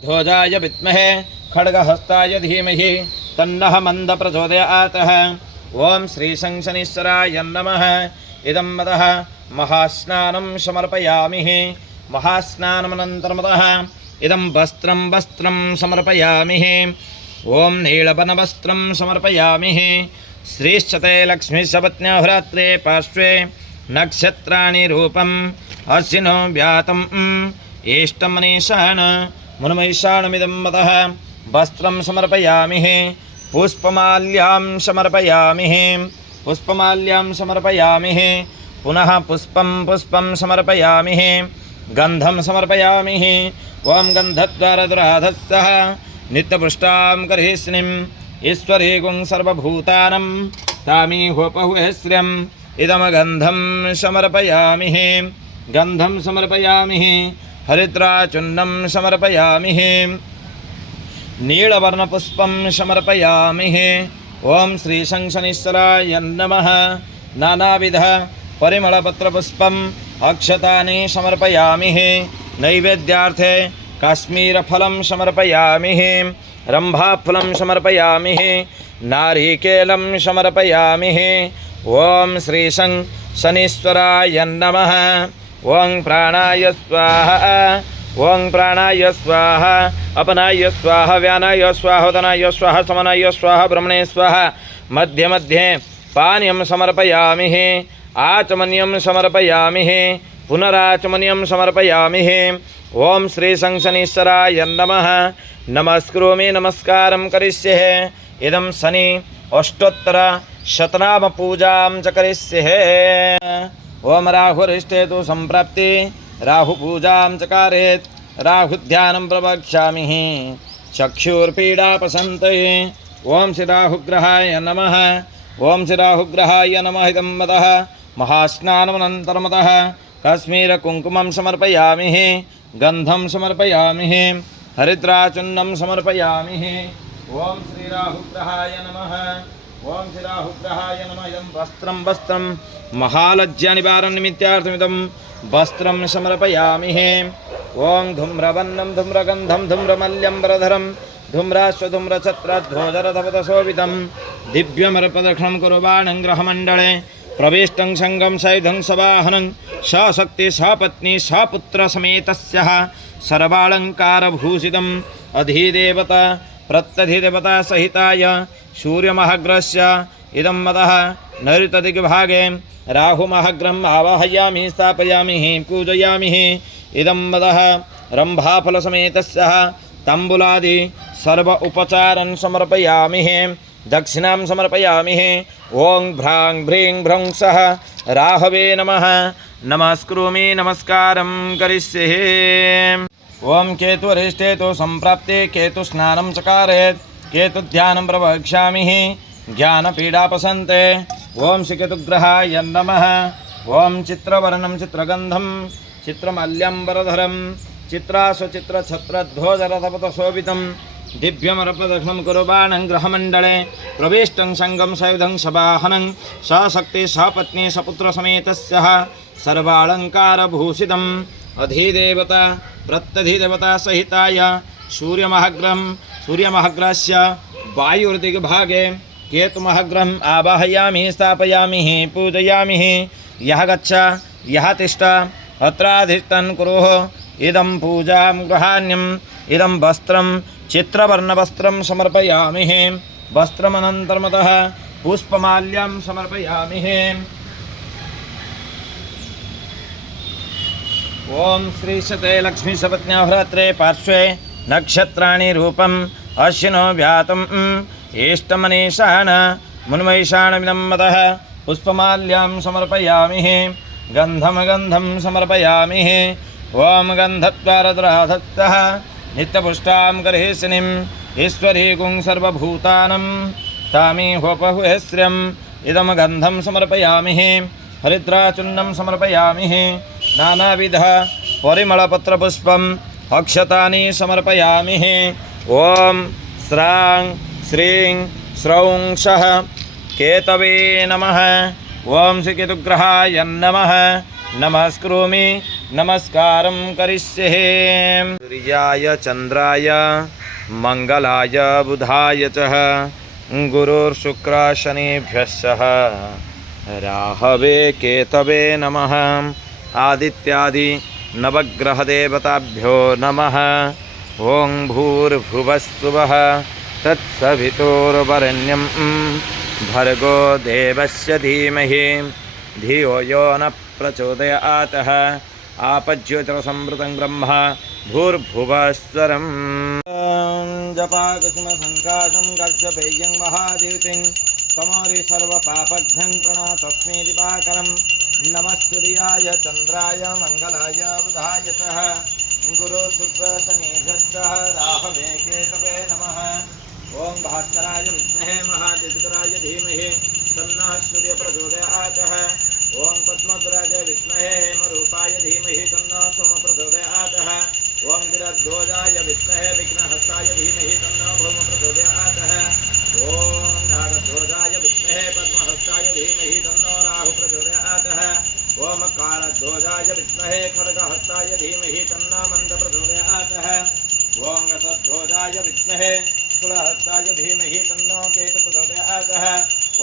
ध्वजाय विद्महे खड्गहस्ताय धीमहि तन्नः मन्द प्रचोदयात्। ओं श्री शनिश्चराय नमः। इदं मदः महास्नानं समर्पयामि। महास्नानमनन्तरमतः इदं वस्त्रं समर्पयामि। ओं नीलवनवस्त्रं समर्पयामि। श्रीश्चते लक्ष्मीशपत्न्यहोरात्रे पार्श्वे नक्षत्राणि रूपम् अश्विनो व्यातम् एष्टमनीषाण मुनमैषाणमिदं मदः वस्त्रं समर्पयामि। पुष्पमाल्यां समर्पयामि। पुष्पमाल्यां समर्पयामि। पुनः पुष्पं समर्पयामि। गन्धं समर्पयामि। ओं गन्धद्वारदुराधस्सः नित्यपुष्टां करिष्णिम् ईश्वरीगुं सर्वभूतानं तामीहोपहुश्रियम् इदमगन्धं समर्पयामि। गन्धं समर्पयामि। हरिद्राचूर्णं समर्पयामि। नीलवर्णपुष्पं समर्पयामि। ओं श्री शनिश्चराय नमः। नानाविध परिमलपत्रपुष्पम् अक्षतानि समर्पयामि। नैवेद्यार्थे काश्मीरफलं समर्पयामि। रम्भाफलं समर्पयामि। नारिकेलं समर्पयामि। ओं श्री शनीश्वराय नमः। ओं प्राणाय स्वाहा ओं प्राणाय स्वाहा अपनाय स्वाहा व्यानाय स्वाहा उदनाय स्वाहा समनाय स्वाहा ब्रह्मणे स्वाहा मध्य मध्ये पानीयं समर्पयामि आचमनीयं समर्पयामि पुनराचमनीयं समर्पयामि। ओं श्री शंशनीश्वराय नमः। नमस्करोमि नमस्कारं करिष्ये। इदं शनि अष्टोत्तर शतनाम पूजां च करिष्ये। ओं राहुरिष्टे तु संप्राप्ति राहु पूजां चकारेत्। राहु ध्यानं प्रवक्ष्यामि चक्षुर्पीडापशन्तये। ओं श्री राहुग्रहाय नमः। ओं श्री राहुग्रहाय नमः। इदं वदः महास्नानमनन्तरमतः कश्मीर कुङ्कुमं समर्पयामि गन्धं समर्पयामि हरिद्राचूर्णं समर्पयामि। ओं श्री राहुग्रहाय नमः। ओं श्री राहुग्रहाय नमः। इदं वस्त्रं महालज्जानिवारणनिमित्तार्थमिदं वस्त्रं समर्पयामि। ओं धूम्रवर्णं धूम्रगन्धं धूम्रमल्यं वरधरं धूम्राश्वधूम्रछत्रध्वजरथपथशोभितं दिव्यमर्पदक्षिणं कुर्वाणं ग्रहमण्डले प्रविष्टं संगं सयुधं सवाहनं सशक्ति सपत्नी सपुत्र समेतस्यः सर्वालङ्कारभूषितम् अधिदेवता प्रत्यधिदेवता सहिताय सूर्यमहाग्रस्य इदं मदः नैऋत्यदिग्भागे राहुमहाग्रहम् आवाहयामि स्थापयामि पूजयामि। इदं मदः रम्भाफलसमेतस्यः तम्बुलादि सर्व उपचारं समर्पयामि दक्षिणां समर्पयामि। ओं भ्रां भ्रीं भ्रौं सः राहवे नमः। नमस्करोमि नमस्कारं करिष्ये। ओं केतुरिष्टे तु संप्राप्ते केतुस्नानं चकारेत्। केतुध्यानं प्रवक्ष्यामि ज्ञानपीडापशन्ते। ओं श्रीकेतुग्रहाय नमः। ओं चित्रवर्णं चित्रगन्धं चित्रमल्यं वरधरं चित्राश्वचित्रछत्रध्वजरथपथशोभितं दिव्यमर्पदक्षिणं कुर्वाणं ग्रहमण्डले प्रविष्टं संगं सयुधं सवाहनं सशक्ति सपत्नी सपुत्र समेतस्यः सर्वालङ्कारभूषितम् अधिदेवता प्रत्यधिदेवता सहिताय सूर्यमहाग्रहस्य वायुर्दिग्भागे केतुमहाग्रहम् आवाहयामि स्थापयामि पूजयामि। यः गच्छ यः तिष्ठ अत्राधिष्ठन् कुरुः। इदं पूजां गृहाण्यम् इदं वस्त्रं चित्रवर्णवस्त्रं समर्पयामि। वस्त्रमनन्तरमतः पुष्पमाल्यं समर्पयामि। ओं श्री शते लक्ष्मी सपत्न्याभ्रात्रे पार्श्वे नक्षत्राणि रूपम् अश्विनो व्यातम् एष्टमनीषाण मुन्मैषाणमिदं मदः पुष्पमाल्यं समर्पयामि गन्धं समर्पयामि। ओं गन्धद्वारद्राधत्तः नित्यपुष्टां गर्हिष्णीम् ईश्वरीकुं सर्वभूतानं तामीहोपहुश्रियम् इदं गन्धं समर्पयामि हरिद्राचूर्णं समर्पयामि नानाविध परिमलपत्रपुष्पम् अक्षतानि समर्पयामि। ओं स्रां श्रीं स्रौं सः केतवे नमः। ओं श्रीकेतुग्रहाय नमः। नमस्करोमि नमस्कारं करिष्ये। सूर्याय चन्द्राय मंगलाय बुधाय च गुरुर्शुक्र शनिभ्यः राहवे केतवे नमः। आदित्यादि नवग्रहदेवताभ्यो नमः। ओं भूर्भुवस्सुवः तत्सवितुर्वरेण्यं भर्गो देवस्य धीमहि धियो यो न प्रचोदयात्। आपज्योतिरसंवृतं ब्रह्म भूर्भुवस्वरम्। जपाकुसुमसङ्काशं गर्जपेयं महाद्युतिं तमोरि सर्वपापघ्नं प्रणतस्मै दिवाकरं। नमः सूर्याय चन्द्राय मङ्गलाय बुधाय च गुरुशुक्रशनिभ्यश्च राहवे केतवे नमः। ओं भास्कराय विद्महे महादितिकराय धीमहि तन्नः सूर्यः प्रचोदयात्। ओं पद्मधराय विद्महे हेमरूपाय धीमहि तन्नः सोमः प्रचोदयात्। ओं गिरध्वजाय विद्महे विघ्नहस्ताय धीमहि तन्नः भौमः प्रचोदयात्। ओं नागध्वजाय विद्महे पद्महस्ताय धीमहि तन्नः राहुः प्रचोदयात्। ओं कालध्वजाय विद्महे खड्गहस्ताय धीमहि तन्नः मन्दः प्रचोदयात्। ओं असध्वजाय विद्महे कुलहस्ताय धीमहि तन्नः केतुः प्रचोदयात्।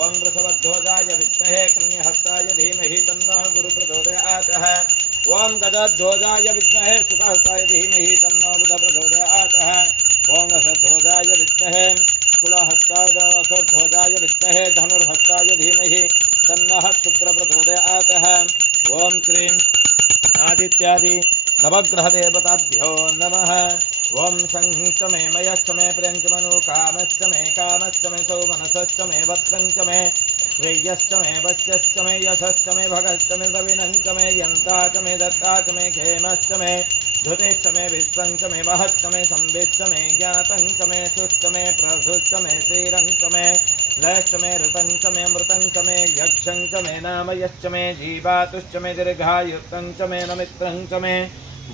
ओं वृषभध्वजाय विद्महे कृण्यहस्ताय धीमहि तन्नः गुरुः प्रचोदयात्। ओम गजध्वजाय विद्महे सुतहस्ताय धीमहि तन्नो बुधः प्रचोदयात्। ओम रसध्वजाय विद्महे कुलहस्ताय विद्महे धनुर्हस्ताय धीमहि तन्नः शुक्र प्रचोदयात्। ओम श्रीं आदित्यादि नवग्रहदेवताभ्यो नमः। ओम संच मे मयश्च मे प्रियञ्च मनु कामश्च मे सौमनसश्च मे वत्रञ्च मे श्रेयश्च मे वश्यश्च मे यशश्च मे भगश्च मे रविनञ्च मे यन्ता च मे दत्ता च मे क्षेमश्च मे धृतिश्च मे विश्वञ्च मे वहश्च मे संविश्च मे ज्ञातञ्च मे सुश्च मे प्रसुश्च मे श्रीरञ्च मे लयश्च मे ऋतञ्च मे मृतञ्च मे यक्षञ्च मे नामयश्च मे जीवातुश्च मे दीर्घायुक्तञ्च मे नमित्रञ्च मे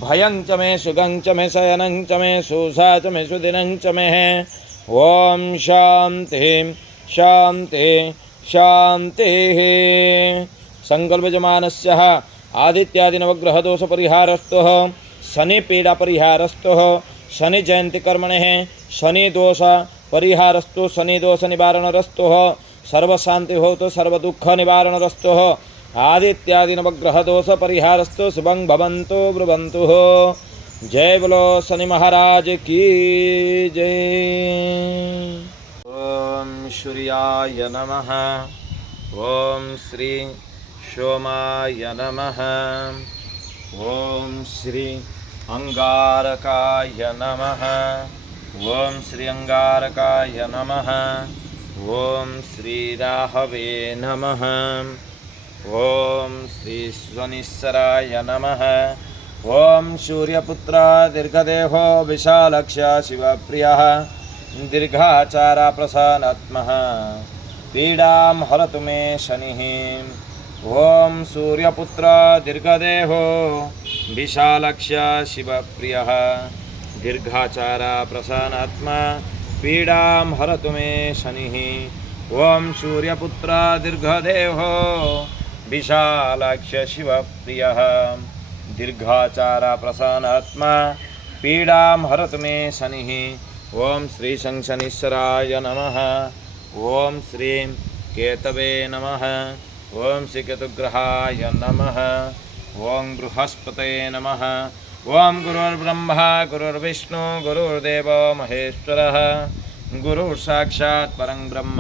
भयञ्च मे सुगञ्च मे शयनञ्च मे सुषा च मे सुदिनञ्च मे। ओम शांति शांति शान्तिः। संकल्पजमानस्य आदित्यादिनवग्रहदोषपरिहारस्तुः शनिपीडापरिहारस्तुः शनिजयन्तिकर्मणः शनिदोषपरिहारस्तु शनिदोषनिवारणरस्तुः सर्वशान्तिभवतु सर्वदुःखनिवारणरस्तुः आदित्यादिनवग्रहदोषपरिहारस्तु शुभं भवन्तु ब्रुवन्तु। जय बोलो शनि महाराज की जय। ओम सूर्याय नमः। ओम श्री सोमाय नमः। ओम श्री अंगारकाय नमः। ओम श्री अंगारकाय नमः। ओम श्री राहवे नमः। ओम श्री स्वनिश्चराय नमः। ओम सूर्यपुत्र दीर्घदेहो विशालक्ष शिवप्रियः दीर्घाचारा प्रसन्नात्मः पीडां हरतु मे शनिः। ओम सूर्यपुत्र दीर्घदेहो विशालक्ष शिवप्रियः दीर्घाचारा प्रसन्नात्मा पीडां हरतु मे शनिः। ओम सूर्यपुत्र दीर्घदेहो विशालक्ष शिवप्रियः दीर्घाचारा प्रसन्नात्मा पीडां हरतु मे शनिः। ओम श्री शनिश्चराय नमः। ओम श्री केतवे नमः। ओम श्री केतुग्रहाय नमः। ओम बृहस्पतये नमः। ओम गुरुर्ब्रह्मा गुरुर्विष्णु गुरुर्देव महेश्वरः गुरुर्साक्षात् परं ब्रह्म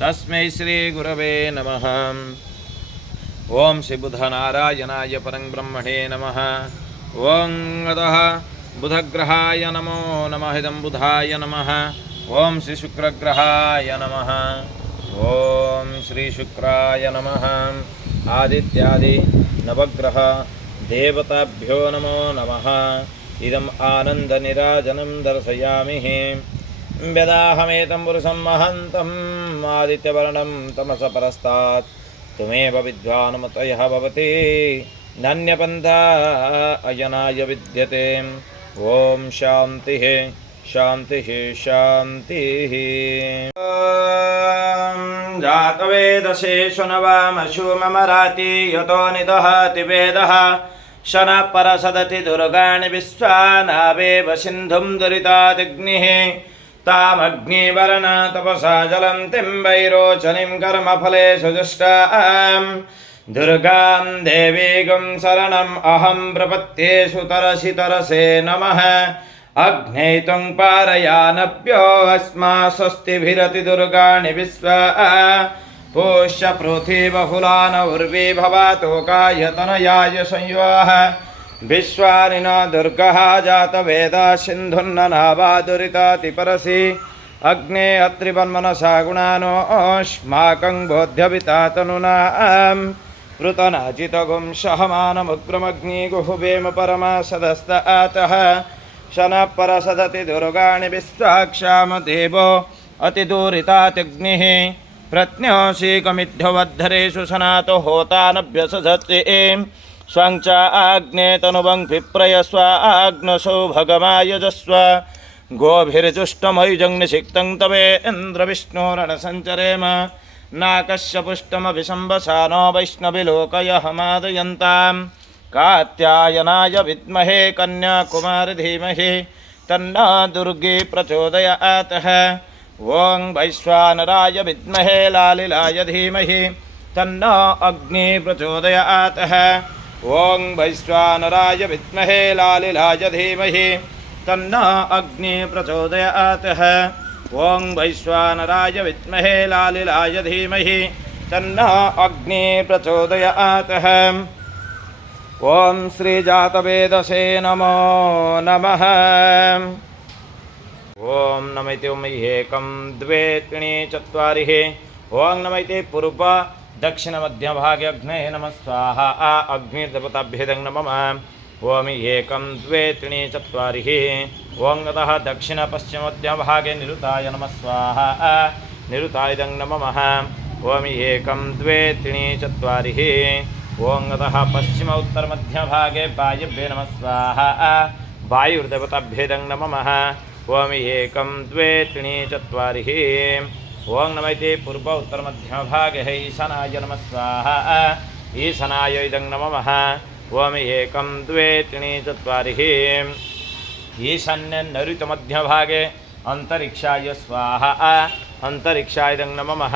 तस्मै श्री गुरवे नमः। ओम श्री बुधनारायणाय परं ब्रह्मणे नमः। ओम अतः बुधग्रहाय नमो नमः। इदं बुधाय नमः। ओम श्री शुक्रग्रहाय नमः। ओम श्री शुक्राय नमः। आदित्यादि नवग्रह देवताभ्यो नमो नमः। इदम् आनन्दनिराजनं दर्शयामि। वेदाहमेतं पुरुषं महन्तम् आदित्यवर्णं तमसः परस्तात् त्वमेव विद्वान्मतयः भवति नान्यपन्था अयनाय विद्यते। ओम शान्तिः शान्तिः शान्तिः। जातवेदसे शुनवामशु ममराति यतो निदहति वेदः शनः परसदति दुर्गाणि विश्वानावेव सिन्धुं दुरितादग्निः तामग्निवर्ण तपसा जलन्तीं वैरोचनीं कर्मफलेषु जुष्टां दुर्गां देवीगं शरणम् अहं प्रपद्ये तरसि तरसे नमः। अग्ने त्वं पारयानभ्यो अस्मा स्वस्तिभिरति दुर्गाणि विश्वा पुष्य पृथ्वी बहुलान उर्वी भवातोकाय तनयाय संयुवाः विश्वानि न दुर्गः जातवेदा सिन्धुन्ननावा दुरिताति परसि अग्ने अत्रिवन्मनसा गुणानोऽस्माकं बोध्यविता तनुनां पृतनाजितगुं सहमानमुग्रमग्निगुहुवेम परमा सदस्तातः शनः परसदति दुर्गाणि विश्वाक्षाम देवो अतिदूरितात्यग्निः प्रत्न्योऽशीकमिद्धवद्धरेषु सनातो होतानभ्यसधत्ते स्वं च आग्ने तनुवं विप्रयस्व आग्नसौ भगमायजस्व गोभिर्जुष्टमयुजं निषिक्तं तवेन्द्रविष्णोरणसञ्चरेम नाकस्य पुष्टमभिशम्बसानो वैष्णविलोकयहमादयन्तां कात्यायनाय विद्महे कन्याकुमारी धीमहि तन्नो दुर्गे प्रचोदयात्। ओं वैश्वानराय विद्महे लालिलाय धीमहि तन्नो अग्नि प्रचोदयात्। ॐ वैश्वानराय विद्महे लालिलाय धीमहि तन्नो अग्निः प्रचोदयात्। ॐ वैश्वानराय विद्महे लालिलाय धीमहि तन्नो अग्निः प्रचोदयात्। ॐ श्रीजातवेदसे नमो नमः। ॐ नमैते एकं द्वे त्रीणि चत्वारि। ॐ नमैते पूर्व दक्षिण मध्य भागे अग्नये नमः स्वाहा। अग्निदेवताभ्यो नमः। ॐ एकं द्वे त्रीणि चत्वारि। ॐ अतः दक्षिण पश्चिम मध्य भागे निरुताय नमः स्वाहा। निरुताय नमः। ॐ एकं द्वे त्रीणि चत्वारि। ॐ अतः पश्चिम उत्तर मध्य भागे वायुभ्ये नमः स्वाहा। वायुर्देवताभ्यो नमः। ॐ एकं द्वे त्रीणि चत्वारि। ॐ नमैते पूर्व उत्तर मध्य भागे ईशानाय नमः स्वाहा। ईशानाय इदं नमः। ॐ एकं द्वे त्रीणि चत्वारि। ईशान्य नैऋत्य मध्य भागे अंतरिक्षाय स्वाहा। अंतरिक्षाय इदं नमः।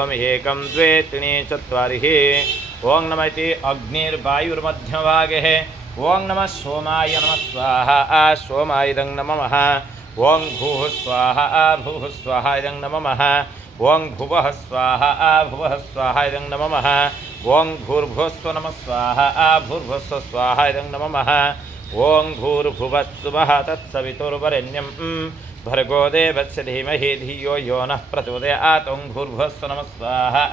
ॐ एकं द्वे त्रीणि चत्वारि। ॐ नमैते अग्निर्वायुर्मध्य भागे। ॐ नमः सोमाय नमः स्वाहा। सोमाय इदं नमः। ॐ भूः स्वाहा। भूः स्वाहा इदं नमः। ॐ भुवः स्वाहा। भुवः स्वाहा इदं नमः। ॐ भूर्भुवस्व नमः स्वाहा। भूर्भुवस्व स्वाहा इदं नमः। ॐ भूर्भुवस्सुवः तत्सवितुर्वरेण्यं भर्गो देवस्य धीमहि धियो यो नः प्रचोदयात्। ॐ भूर्भुवस्व नमः स्वाहा।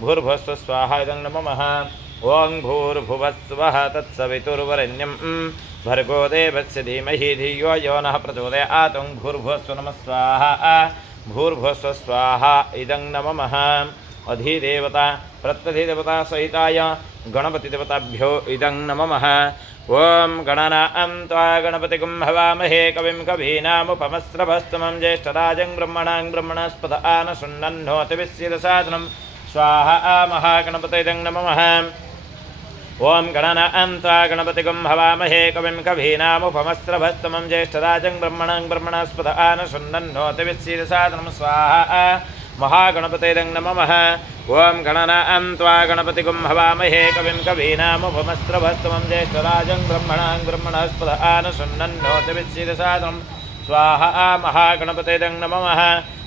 भूर्भुवस्व स्वाहा इदं नमः। ॐ भूर्भुवस्सुवः तत्सवितुर्वरेण्यं भर्गो देवस्य धीमहि धियो यो नः प्रचोदयात्। ॐ भूर्भुवस्व नमः स्वाहा। भूर्भुवस्व स्वाहा इदं नमः। अधिदेवता प्रत्यधिदेवता सहिताय गणपतिदेवताभ्यो इदं नमः। ॐ गणनां त्वा गणपतिगुं हवामहे कविं कवीनामुपमस्रभस्तमं ज्येष्ठराजं ब्रह्मणां ब्रह्मणस्पत आनशृण्वन्नोतिविश्चिदसादनं स्वाहा। महागणपतये नमः। ॐ गणनां त्वा गणपतिगुं हवामहे कविं कवीनामुपमस्रभस्तमं ज्येष्ठराजं ब्रह्मणां ब्रह्मणस्पत आनशृण्वन्नोतिविश्चिदसादनं स्वाहा। महागणपतये नमः। ॐ गणनां त्वा गणपतिगुं हवामहे कविं कवीनामुपमस्रभस्तमं ज्येष्ठराजं ब्रह्मणां ब्रह्मणस्पत आनशृण्वन्नोतिविश्चिदसादनं स्वाहा। महागणपतये नमः।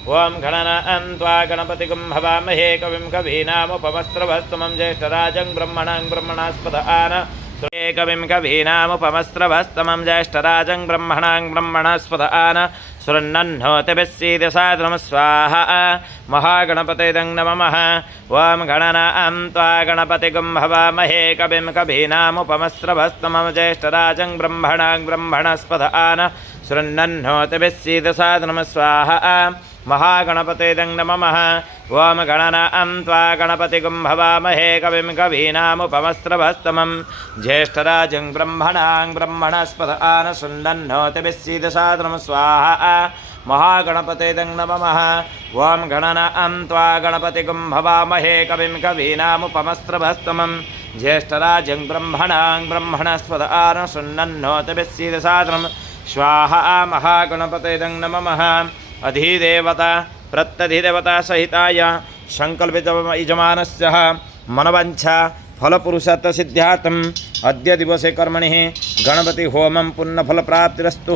ॐ गणनां त्वा गणपतिगुं हवामहे कविं कवीनामुपमस्रभस्तमं ज्येष्ठराजं ब्रह्मणां ब्रह्मणस्पत कविं कवीनामुपमस्रभस्तमं ज्येष्ठराजं ब्रह्मणां ब्रह्मणस्पत आनशृण्वन्नोतिविश्चिदसादनं स्वाहा। महागणपतये नमः। ॐ गणनां त्वा गणपतिगुं हवामहे कविं कवीनामुपमस्रभस्तमं ज्येष्ठराजं ब्रह्मणां ब्रह्मणस्पत आनशृण्वन्नोतिविश्चिदसादनं स्वाहा। महागणपतये नमः। ॐ गणनां त्वा गणपतिगुं हवामहे कविं कवीनामुपमस्रभस्तमं ज्येष्ठराजं ब्रह्मणां ब्रह्मणस्पत आनशृण्वन्नोतिविश्चिदसादनं स्वाहा। महागणपतये नमः। ॐ गणनां त्वा गणपतिगुं हवामहे कविं कवीनामुपमस्रभस्तमं ज्येष्ठराजं ब्रह्मणां ब्रह्मणस्पत आनशृण्वन्नोतिविश्चिदसादनं स्वाहा। महागणपतये नमः। अधिदेवता प्रत्यधिदेवता सहिताय संकल्पित यजमानस्य मनोवांछा फलपुरुषार्थ सिद्ध्यार्थम् अद्य दिवसे कर्मणि गणपति होमं पुण्यफलप्राप्तिरस्तु।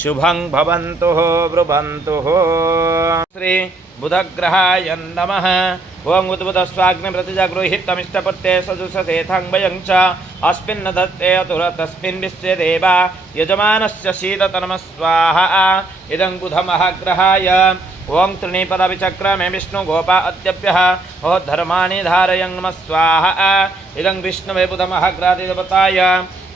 शुभं भवन्तु ब्रुवन्तु। श्री बुधग्रहाय नमः। ॐ उद्बुधस्वाग्निप्रतिजागृहीतमिष्टपत्ये सजुषतेथाङ्गयं च अस्मिन् दत्ते अतुर तस्मिन् विश्वे देवा यजमानस्य शीततनमः स्वाहा। इदं बुधमहाग्रहाय। ॐ त्रिणीपदविचक्रमे विष्णुगोपा अद्यभ्यः धर्माणि धारयं नमः स्वाहा। इदं विष्णुवे बुधमहाग्रादिदेवताय।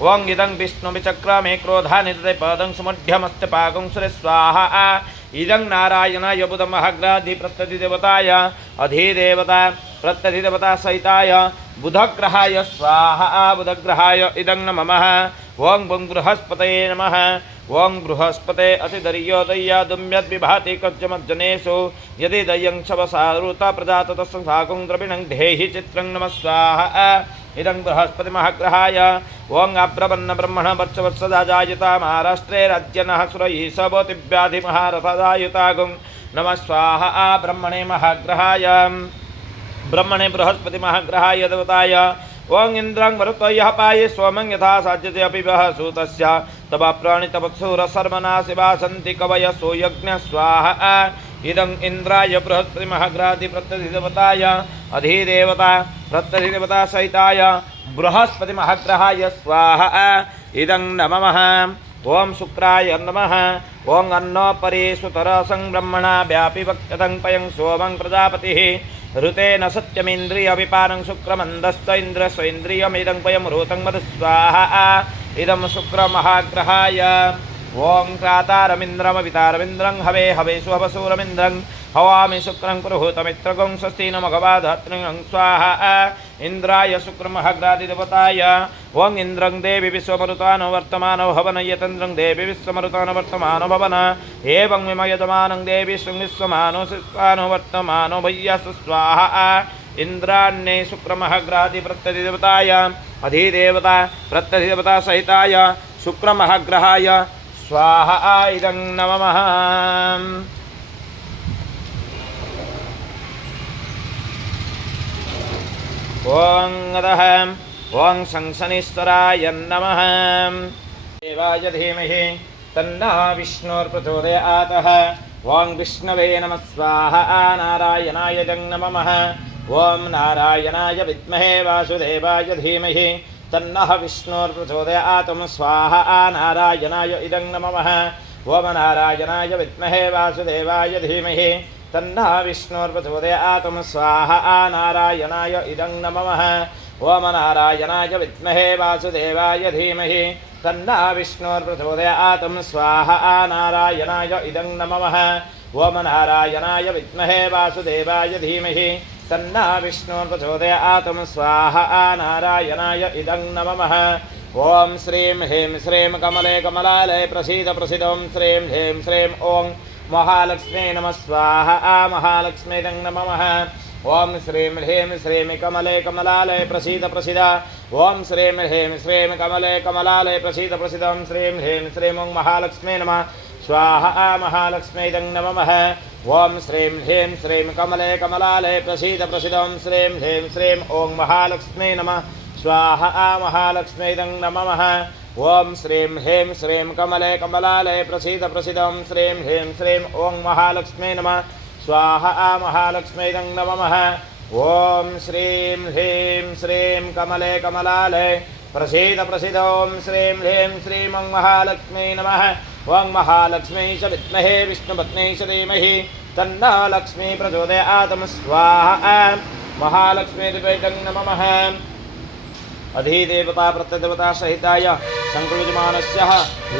ॐ इदं विष्णुविचक्रमे क्रोधानि ददे पदं सुमध्यमस्ते पाकं सुरे स्वाहा। इदं नारायणाय बुधमहाग्रादिप्रत्यधिदेवताय अधिदेवता प्रत्यधिदेवता सहिताय बुधग्रहाय स्वाहा। बुधग्रहाय इदं नमः। ॐ बृहस्पतये नमः। ॐ बृहस्पते अतिदर्योदय्यादुम्यद्विभाति कज्जमज्जनेषु यदि दयं शवसारुता प्रजाततस्सं साकुं द्रविणं देहि चित्रं नमः स्वाहा। इदं बृहस्पतिमहाग्रहाय। ॐ अब्रवन्न ब्रह्मण वर्षवत्सदा जायता महाराष्ट्रे राज्यनः सुरयीशवतिव्याधिमहारथदायुतागुं नमः स्वाहा। ब्रह्मणे महाग्रहाय। ब्रह्मणे बृहस्पतिमहाग्रहाय देवताय। ओं इंद्रं मरुतो यः पाये सोमं यथा साज्यते अपि वः सूतस्य तव प्राणितवत्सूर सर्वना शिवा सन्ति कवयसो यज्ञ स्वाहा इदं इंद्राय बृहस्पति महाग्राधि प्रत्यधिदेवताय अधिदेवता प्रत्यधिदेवता सहिताय बृहस्पति महाग्रहाय स्वाहा इदं नमः ओं शुक्राय नमः ओं अन्नो परेशुतरसं ब्रह्मणा व्यापि वक्ततं पयं सोमं प्रजापतिः ऋतेन सत्यमिन्द्रियविपानं शुक्रमन्दश्च इन्द्रस्वेन्द्रियमिदं पयं ऋतं मधु स्वाहा इदं शुक्रमहाग्रहाय ओं क्रातारमिन्द्रमवितारमिन्द्रं हवे हवेषु हवसूरमिन्द्रं हवामि शुक्रं पुरुहूतमित्रगं स्वस्ति न मघवाधत्रिं स्वाहा इंद्राय शुक्रमहाग्रादिदेवताय ओं इंद्रं देवी विश्वमरुतानो वर्तमानो भवन यतन्द्रं देवी विश्वमरुतानो वर्तमानो भवन एवं विमयजमानं देवी विश्वमानो शिष्टानो वर्तमानो भय्यसु स्वाहा इंद्राण्ये शुक्रमहाग्रादि प्रत्यधिदेवताय अधिदेवता प्रत्यधिदेवता सहिताय शुक्रमहाग्रहाय स्वाहा इदं नमः ओं अदः ओं शंसनीश्वराय नमः देवाय धीमहि तन्नः विष्णुर्प्रचोदयात् ओं विष्णवे नमः स्वाहा नारायणाय नमः ओं नारायणाय विद्महे वासुदेवाय धीमहि तन्नः विष्णुर्प्रचोदयात् स्वाहा नारायणाय इदं नमः ओं नारायणाय विद्महे वासुदेवाय धीमहि तन्नः विष्णुर्प्रचोदयात् स्वाहा नारायणाय इदं नमः ओं नारायणाय विद्महे वासुदेवाय धीमहि तन्नः विष्णुर्प्रचोदयात् स्वाहा नारायणाय इदं नमः ओं नारायणाय विद्महे वासुदेवाय धीमहि तन्नः विष्णुर्प्रचोदयात् स्वाहा नारायणाय इदं नमः ओं श्रीं ह्रीं श्रीं कमले कमलालये प्रसीद प्रसीद ओं श्रीं ह्रीं श्रीं ओं महालक्ष्मी नमः स्वाहा महालक्ष्मीदं नमः ओं श्रीं ह्रीं श्रीं कमले कमलालये प्रसीद प्रसीद ओं श्रीं ह्रीं श्रीं कमले कमलालये प्रसीद प्रसीद ओं श्रीं ह्रीं श्रीं ओं महालक्ष्मी नमः स्वाहा महालक्ष्मीदं नमः ओं श्रीं ह्रीं श्रीं कमले कमलालये प्रसीद प्रसीद ओं श्रीं ह्रीं श्रीं ओं महालक्ष्मी नमः स्वाहा महालक्ष्मीदं नमः ओं श्रीं ह्रीं श्रीं कमले कमलालये प्रसीद प्रसीद ओं श्रीं ह्रीं श्रीं ओं महालक्ष्मी नमः स्वाहा महालक्ष्मीदं नमः ओं श्रीं ह्रीं श्रीं कमले कमलालये प्रसीद प्रसीद ओं श्रीं ह्रीं श्रीं ओं महालक्ष्मी नमः ओं महालक्ष्मी च विद्महे विष्णुपत्नी च धीमहि तन्नः लक्ष्मी प्रचोदयात् स्वाहा महालक्ष्मी नमः अधिदेवता प्रत्यदेवता सहिताय संकृजमानस्य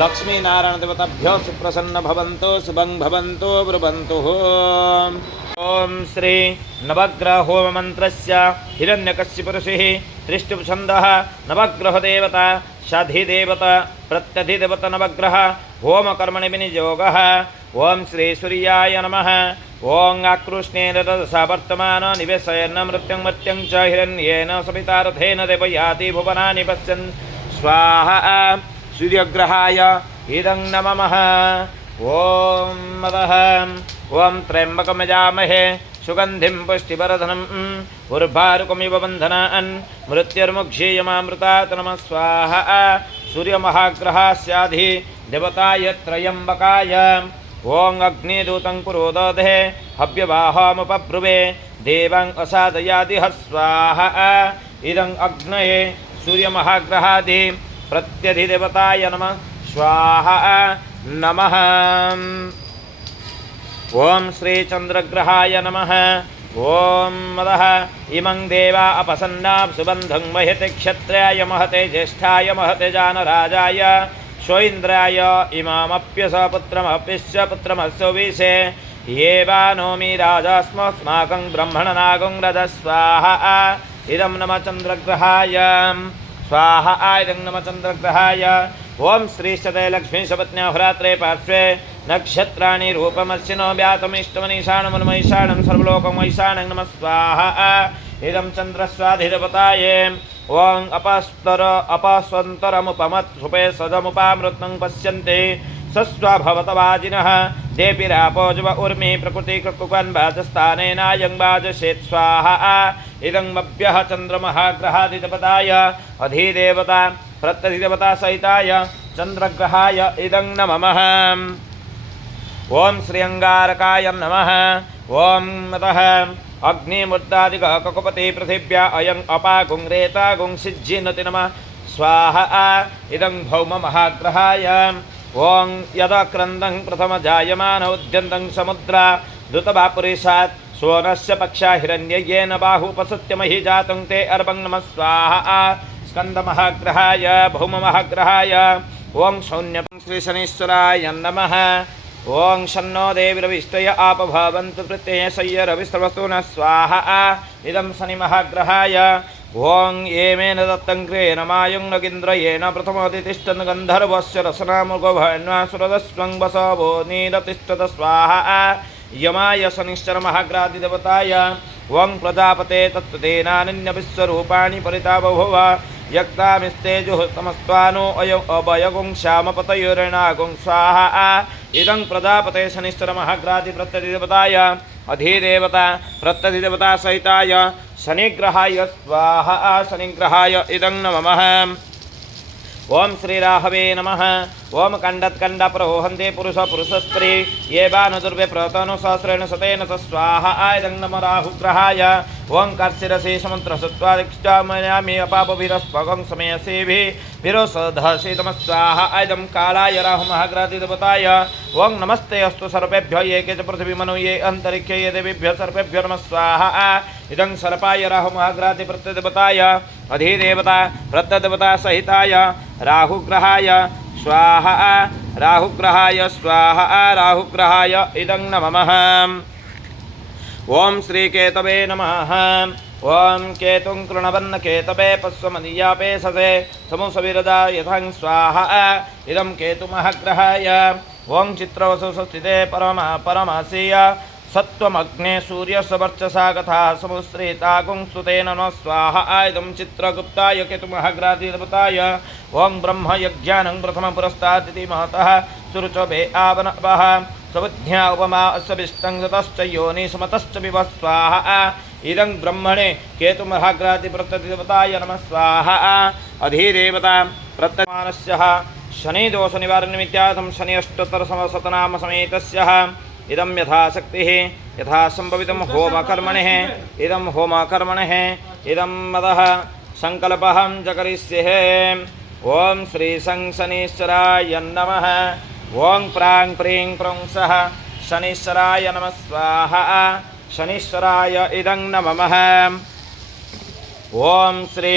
लक्ष्मीनारायण देवताभ्यो सुप्रसन्न भवन्तु शुभं भवन्तु ब्रुवन्तु ओं श्री नवग्रह होम मंत्रस्य हिरण्यकश्यप ऋषिः त्रिष्टुप्छन्दः नवग्रह देवता शाधिदेवता प्रत्यधिदेवता नवग्रह होम कर्मणि विनियोगः ओं श्री सूर्याय नमः ओं आकृष्णेन रजसा वर्तमान निवेशयन् मृत्युं मर्त्यं च हिरण्येन सवितारथेन देवयाति भुवनानि पश्यन् स्वाहा सूर्यग्रहाय इदं नमः ओं मदः ओं त्र्यम्बकं यजामहे सुगन्धिं पुष्टिवर्धनम् उर्वारुकमिव बन्धनान् मृत्युर्मुक्षीयमामृतात् नमः स्वाहा सूर्यमहाग्रहस्याधि देवताय त्र्यम्बकाय ओं अग्निदूतं पुरोदधे हव्यवाहमुपब्रुवे देवं असादयादिह स्वाहा इदं अग्नये सूर्यमहाग्रहादि प्रत्यधिदेवताय नमः स्वाहा नमः ओं श्रीचन्द्रग्रहाय नमः ओं मदः इमं देवा अपसन्ना सुबन्धं वहते क्षत्रियाय महते ज्येष्ठाय महते जानराजाय स्वइन्द्राय इमामप्यस पुत्रमप्यस्य पुत्रमस्य विषे ये वा नोमि राजास्मस्माकं ब्रह्मणनागं रजस्वाहा इदं नमः चन्द्रग्रहाय स्वाहा इदं नमः चन्द्रग्रहाय ओं श्रीशते लक्ष्मी सपत्न्या होरात्रे पार्श्वे नक्षत्राणि रूपमस्सिनो व्यातमिष्टमनीषाणमुन्मैषाणं सर्वलोकमैषाणं नमः स्वाहा इदं चन्द्रस्वाधिदेवताय ओं अपस्वन्तरमुपमत्सुपे सदमुपामृतं पश्यन्ति सस्वभवतवाजिनः देपिरापोजव उर्मी प्रकृति कृकुकन् वाचस्थानेनायं वाजसेत् स्वाहा इदमभ्यः चन्द्रमहाग्रहादिदेवताय अधिदेवता प्रत्यधिदेवता सहिताय चन्द्रग्रहाय इदं नमः। ओं श्री अंगारकाय नमः। ओं मतः अग्निमुद्दादिक ककुपति पृथिव्या अयं अपागुं रेतागुं सिज्जिनति नमः स्वाहा इदं भौममहाग्रहाय। ओं यदक्रन्दं प्रथम जायमान उद्यन्तं समुद्रा दुतवापुरीशात् सोनस्य पक्षा हिरण्ययेन बाहुपसत्यमहि जातं ते अर्वं नमः स्वाहा स्कन्दमहाग्रहाय भौममहाग्रहाय। ओं शून्यं श्री शनीश्वराय नमः। ओं शन्नो देवीरविष्टय आपभवन्तु प्रत्ययशय्यरविस्रवस्तु न स्वाहा इदं शनिमहाग्रहाय। ओं येमेन दत्तं क्रेन मायुं नगीन्द्रयेन प्रथमोदितिष्ठन् गन्धर्वस्य रसनामुगभन्वासुरदस्वं वसवो नीरतिष्ठत स्वाहा यमाय शनिश्चरमहाग्रादिदेवताय। ओं प्रजापते तत्त्वतेनान्यविश्वरूपाणि परिता बभूव यक्तामिस्तेजुः तमस्त्वानो अभयगुं श्यामपतयोरेणागुं स्वाहा इदं प्रजापते शनिश्चरमहाग्रादिप्रत्यधिदेवताय अधिदेवता प्रत्यधिदेवता सहिताय शनिग्रहाय स्वाहा शनिग्रहाय इदं नमः। ओं श्रीराहवे नमः। ओं कंडत्कंडप्रोहन्ते पुरुष पुरुषस्त्री ये बानुदुर्वे प्रतनु सहस्रेण शतेन स्वाहा इदं नमः राहुग्रहाय। ओं कर्षिरसि समुद्रसत्त्वादिक्षामयामि अपापभिरस्पगं समयसेभिरोषधसि नमः स्वाहा इदं कालाय राहुमहाग्रादिदेवताय। ओं नमस्ते अस्तु सर्वेभ्यो ये के च पृथिवीमनु ये अन्तरिक्षे ये देवेभ्यः सर्वेभ्यो नमः स्वाहा इदं सर्पाय राहुमहाग्रादिप्रत्यदेवताय अधिदेवता प्रत्यदेवता सहिताय राहुग्रहाय स्वाहा राहुग्रहाय स्वाहा राहुग्रहाय इदं नमः। ओं श्रीकेतवे नमः। ओं केतुं कृणवन्न केतवे पश्वमदीयापे ससे समुसविरदा यथं स्वाहा इदं केतुमहाग्रहाय। ओं चित्रवसुस्थिते परमासीय सत्वमग्ने सूर्यस्य वर्चसा कथा समुस्त्रीतागुं सुतेन नमः स्वाहा इदं चित्रगुप्ताय केतुमहाग्रादिदेवताय। ओं ब्रह्मयज्ञानं प्रथमपुरस्तादिति महतः सुरुचभे आवनवः सबुद्ध्या उपमा अस्विष्टं गतश्च योनिसमतश्च विवः स्वाहा इदं ब्रह्मणे केतुमहाग्रादिप्रत्यधिदेवताय नमः स्वाहा अधिदेवता प्रत्यमानस्य शनिदोषनिवारणनिमित्तार्थं शनि अष्टोत्तरशतनाम समेतस्य इदं यथाशक्तिः यथासंभवितं होमकर्मणः इदं होमकर्मणः इदं मदः संकल्पहं च करिष्ये। ओं श्री शनीश्वराय नमः। ओं प्रां प्रीं प्रौं सः शनीश्वराय नमः स्वाहा शनीश्वराय इदं नमः। ओं श्री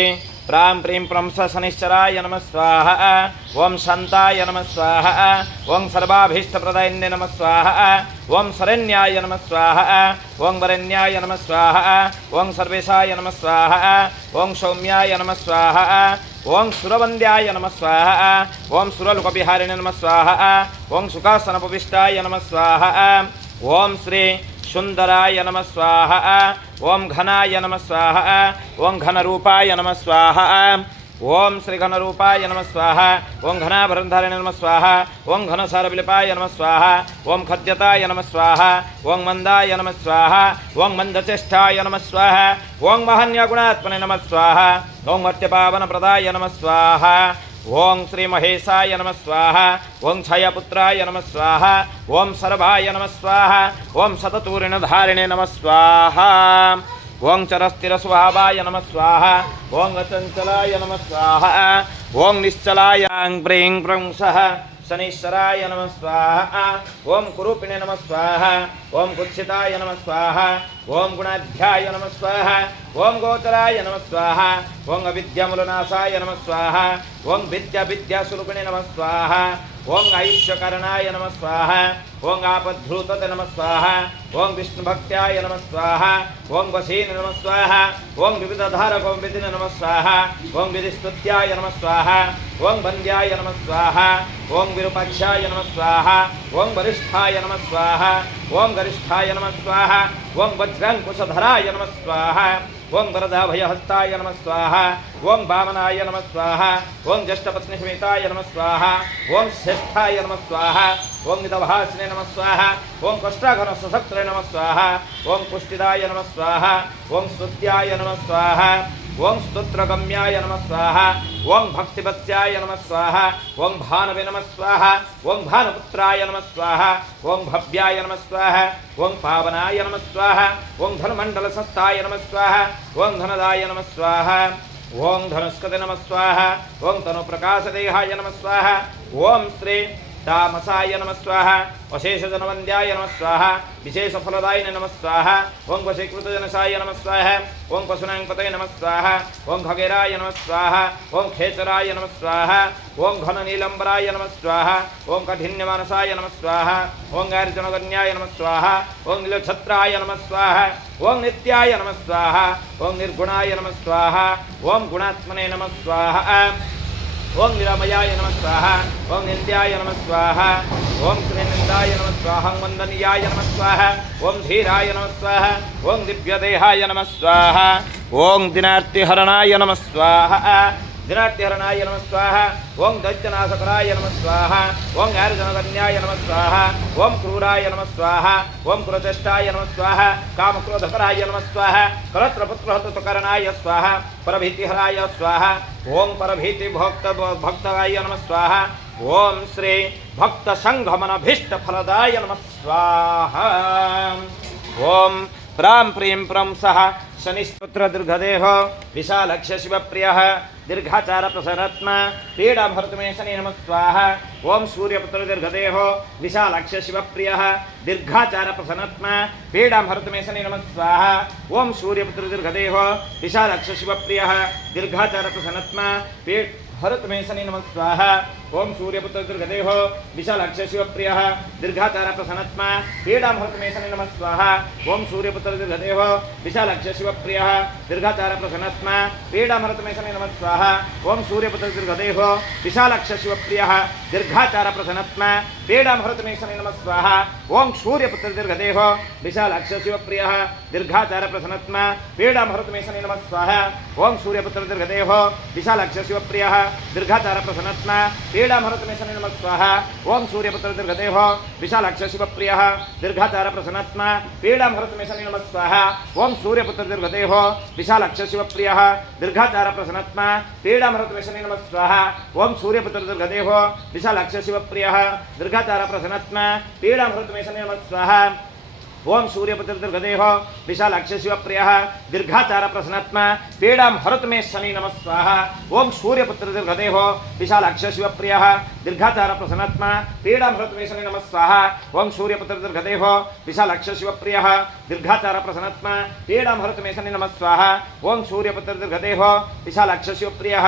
प्रां प्रीं प्रं स शनीश्वराय नमः स्वाहा। ओं शान्ताय नमः स्वाहा। ओं सर्वाभीष्टप्रदायिने नमः स्वाहा। ओं शरण्याय नमः स्वाहा। ओं वरण्याय नमः स्वाहा। ओं सर्वेशाय नमः स्वाहा। ओं सौम्याय नमः स्वाहा। ओं सुरवन्द्याय नमः स्वाहा। ओं सुरलोकविहारिणे नमः स्वाहा। ओं सुखासनोपविष्टाय नमः स्वाहा। ओं श्री सुंदराय नमः स्वाहा। ओं घनाय नमः स्वाहा। ओं घनरूपाय नमः स्वाहा। ओं श्री घनरूपाय नमः स्वाहा। ओं घनाभरणधारिणे नमः स्वाहा। ओं घनसारविलिपाय नमः स्वाहा। ओं खद्यताय नमः स्वाहा। ओं मंदाय नमः स्वाहा। ओं मंदचेष्टाय नमः स्वाहा। ओं महन्यगुणात्मने नमः स्वाहा। ओं मर्त्यपावनप्रदाय नमः स्वाहा। ओं श्री महेशाय नमः स्वाहा। ओं छायापुत्राय नमः स्वाहा। ओं सर्वाय नमः स्वाहा। ओं शततूरिणधारिणे नमः स्वाहा। ओं चरस्थिरस्वभावाय नमः स्वाहा। ओं अचंचलाय नमः स्वाहा। ओं निश्चलाय प्रीं प्रं सः शनीश्वराय नमः स्वाहा। ओं कुरूपिणे नमः स्वाहा। ओं कुत्सिताय नमः स्वाहा। ओं गुणाध्याय नमः स्वाहा। ओं गोचराय नमः स्वाहा। ओं अविद्यामूलनाशाय नमः स्वाहा। ओं विद्यास्वरूपिणे नमः स्वाहा। ओं आयुष्यकारणाय नमः स्वाहा। ओं आपद्धूतते नमः स्वाहा। ओं विष्णुभक्त्याय नमः स्वाहा। ओं वशीने नमः स्वाहा। ओं विविधधारक ओं विधिने नमः स्वाहा। ओं विधिस्तुत्याय नमः स्वाहा। ओं वन्द्याय नमः स्वाहा। ओं विरूपाक्षाय नमः स्वाहा। ओं वरिष्ठाय नमः स्वाहा। ओं गरिष्ठाय नमः स्वाहा। ओं वज्रांकुशधराय नमः स्वाहा। ओं वरदाभयहस्ताय नमः स्वाहा ओं वामनाय नमः स्वाहा ओं ज्येष्ठपत्नीसमेताय नमः स्वाहा ओं श्रेष्ठाय नमः स्वाहा ओं निदभासिने नमः स्वाहा ओं कष्टाघनसशक्त्रे नमः स्वाहा ओं पुष्टिदाय नमः स्वाहा ओं स्तुत्याय नमः स्वाहा ओं स्तोत्रगम्याय नमः स्वाहा ओं भक्तिवत्स्याय नमः स्वाहा ओं भानवे नमः स्वाहा ओं भानुपुत्राय नमः स्वाहा ओं भव्याय नमः स्वाहा ओं पावनाय नमः स्वाहा ओं धनुमण्डलसंस्थाय नमः स्वाहा ओं धनदाय नमः स्वाहा ओं धनुष्कते नमः स्वाहा ओं तनुप्रकाशदेहाय नमः स्वाहा ओं श्री तामसाय नमः स्वाहा अशेषजनवन्द्याय नमः स्वाहा विशेषफलदायिने नमः स्वाहा ओं वशीकृतजनसाय नमः स्वाहा ओं पशुनांपतये नमः स्वाहा ओं खगेराय नमः स्वाहा ओं खेचराय नमः स्वाहा ओं घननीलंबराय नमः स्वाहा ओं कठिन्यमानसाय नमः स्वाहा ओं गार्जनगण्याय नमः स्वाहा ओं नीलछत्राय नमः स्वाहा ओं नित्याय नमः स्वाहा ओं निर्गुणाय नमः स्वाहा ओं गुणात्मने नमः स्वाहा ओं निरामयाय नमः स्वाहा ओं निंद्याय नमः स्वाहा ओं श्रीनिंदाय नमः स्वाहा ओं वंदनीयाय नमः स्वाहा ओं धीराय नमः स्वाहा ओं दिव्यदेहाय नमः स्वाहा ओं दिनार्तिहरणाय नमः स्वाहा दिनाट्यहरणाय नमः स्वाहा ओं दैत्यनाशकराय नमः स्वाहा ओं अर्जुनगण्याय नमः स्वाहा ओं क्रूराय नमः स्वाहा ओं क्रोधेष्टाय नमः स्वाहा कामक्रोधकराय नमः स्वाहा कलत्रपुत्रहतकरणाय स्वाहा परभीतिहराय स्वाहा ओं परभीतिभक्ताय नमः स्वाहा ओं श्री भक्तसंघमनभीष्टफलदाय नमः स्वाहा ओं प्रां प्रीं प्रं सह शनिस्पुत्र दीर्घदेहो विशालक्ष शिवप्रियः दीर्घाचार प्रसन्नात्मा पीड़ा भरतमे शनि नमः स्वाहा ओं सूर्यपुत्र दीर्घदेहो विशालक्ष शिवप्रियः दीर्घाचार प्रसन्नात्मा पीड़ा भरतमे शनि नमः स्वाहा ओं सूर्यपुत्र दीर्घदेहो विशालक्ष शिवप्रियः दीर्घाचार प्रसन्नात्मा भरतमे शनि नमः स्वाहा ओं सूर्यपुत्र दीर्घदेहो विशालक्ष शिवप्रियः दीर्घाचार प्रसन्नात्मा पीड़ा भरतमे शनि नमः स्वाहा ओं सूर्यपुत्र दीर्घदेहो विशालक्ष शिवप्रियः दीर्घाचार प्रसन्नात्मा पीड़ा भरतमे शनि नमः स्वाहा ओं सूर्यपुत्र दीर्घदेहो विशालक्ष शिवप्रियः दीर्घाचार प्रसन्नात्मा पीड़ा भरतमे शनि नमः स्वाहा ओं सूर्यपुत्र दीर्घदेहो विशालक्ष शिवप्रियः दीर्घाचार प्रसन्नात्मा पीड़ा भरतमे शनि नमः स्वाहा ओं सूर्यपुत्र दीर्घदेहो विशालक्ष शिवप्रियः दीर्घाचार प्रसन्नात्मा पीड़ा भरतमे शनि नमः स्वाहा ओं सूर्यपुत्र दीर्घदेहो विशालक्ष शिवप्रियः दीर्घाचार प्रसन्नात्मा पीड़ा भरतमे शनि नमः स्वाहा ओं सूर्यपुत्र दीर्घदेहो विशालक्ष शिवप्रियः दीर्घाचार प्रसन्नात्मा पीड़ा भरतमे शनि नमः स्वाहा ओं सूर्यपुत्र दीर्घदेहो विशालक्ष शिवप्रियः दीर्घाचार प्रसन्नात्मा पीड़ा भरतमे शनि नमः स्वाहा ओं सूर्यपुत्र दीर्घदेहो विशालक्ष शिवप्रियः दीर्घाचार प्रसन्नात्मा पीड़ा हरतमे शनि नमः स्वाहा ओं सूर्यपुत्र दीर्घदेहो विशालक्ष शिवप्रियः दीर्घाचार प्रसन्नात्मा पीड़ा हरतमे शनि नमः स्वाहा ओं सूर्यपुत्र दीर्घदेहो विशालक्ष शिवप्रियः दीर्घाचार प्रसन्नात्मा पीड़ा हरतमे शनि नमः स्वाहा ओं सूर्यपुत्र दीर्घदेहो विशालक्ष शिवप्रियः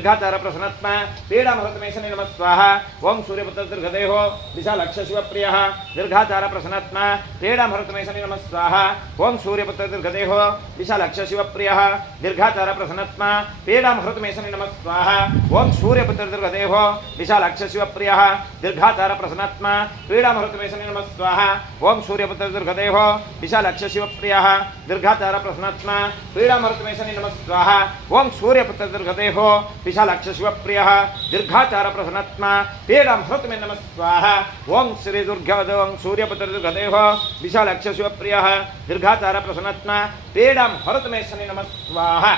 दीर्घाचार प्रसन्नात्मा पीड़ा हरतमे शनि नमः स्वाहा ओं सूर्यपुत्र दीर्घदेहो विशालक्ष शिवप्रियः दीर्घाचार प्रसन्नात्मा पीड़ा भरतमे शनि नमः स्वाहा ओं सूर्यपुत्र दीर्घदेहो विशालक्ष शिवप्रियः दीर्घाचार प्रसन्नात्मा पीड़ा भरतमे शनि नमः स्वाहा ओं सूर्यपुत्र दीर्घदेहो विशालक्ष शिवप्रियः दीर्घाचार प्रसन्नात्मा पीड़ा भरतमे शनि नमः स्वाहा ओं सूर्यपुत्र दीर्घदेहो विशालक्ष शिवप्रियः दीर्घाचार प्रसन्नात्मा पीड़ा भरतमे शनि नमः स्वाहा ओं सूर्यपुत्र दीर्घदेहो विशालक्ष शिवप्रियः दीर्घाचार प्रसन्नात्मा पीड़ा भरतमे नमः स्वाहा ओं श्री दुर्गा ओं सूर्यपुत्र दीर्घदेहो विशालक्ष शिवप्रियः दीर्घाचार प्रसन्नात्मा पीड़ा हरतमे शनि नमः स्वाहा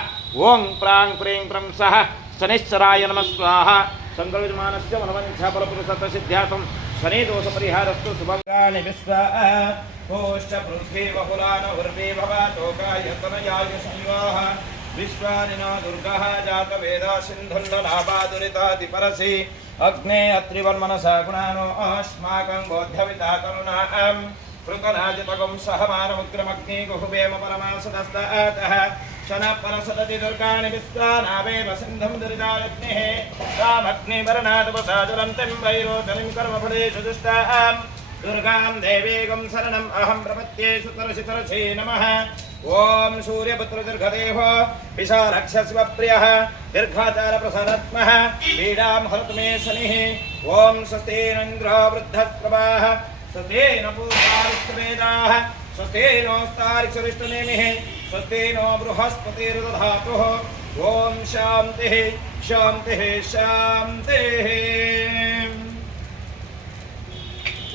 ओं प्रां प्रीं प्रं सह शनिश्चराय नमः स्वाहा संकल्पमानस्य मनोवाञ्छाफलपुरुषसिद्ध्यार्थं शनिदोषपरिहारस्तु शुभङ्गानि विश्वा ओश्च पृथ्वी बहुलान उर्वी भवतोकाय तनयाय संयोः विश्वानिनो दुर्गः जातवेदा सिन्धुन्दनापादुरितादिपरसि अग्ने अत्रिवर्मनसा गुणानो अस्माकं बोध्यविता करुणाम् कृतनाजितगं सहमानमुग्रमग्नि गुहुवेम परमासदस्तातः शनपरसदति दुर्गाणि विश्वानावेव सिन्धुं दुरिताग्निः रामग्निवरणादवसाजुरन्तिं वैरोचनिं कर्मफलेषु दुष्टां दुर्गां देवीगं शरणम् अहं प्रपद्ये सुतरसितरसे नमः ओं सूर्यपुत्र दीर्घदेहो विशालक्ष शिवप्रियः दीर्घाचार प्रसन्नात्मः पीडां हरतमे शनिः ओं स्वस्तेनेन्द्रो वृद्धस्रवाः स्वस्तेन पूर्वारिष्टवेदाः स्वस्तेनोस्तारिक्षरिष्टनेमिः स्वस्ति नो बृहस्पतिर्दधातु। ओम शांति शांति शांति।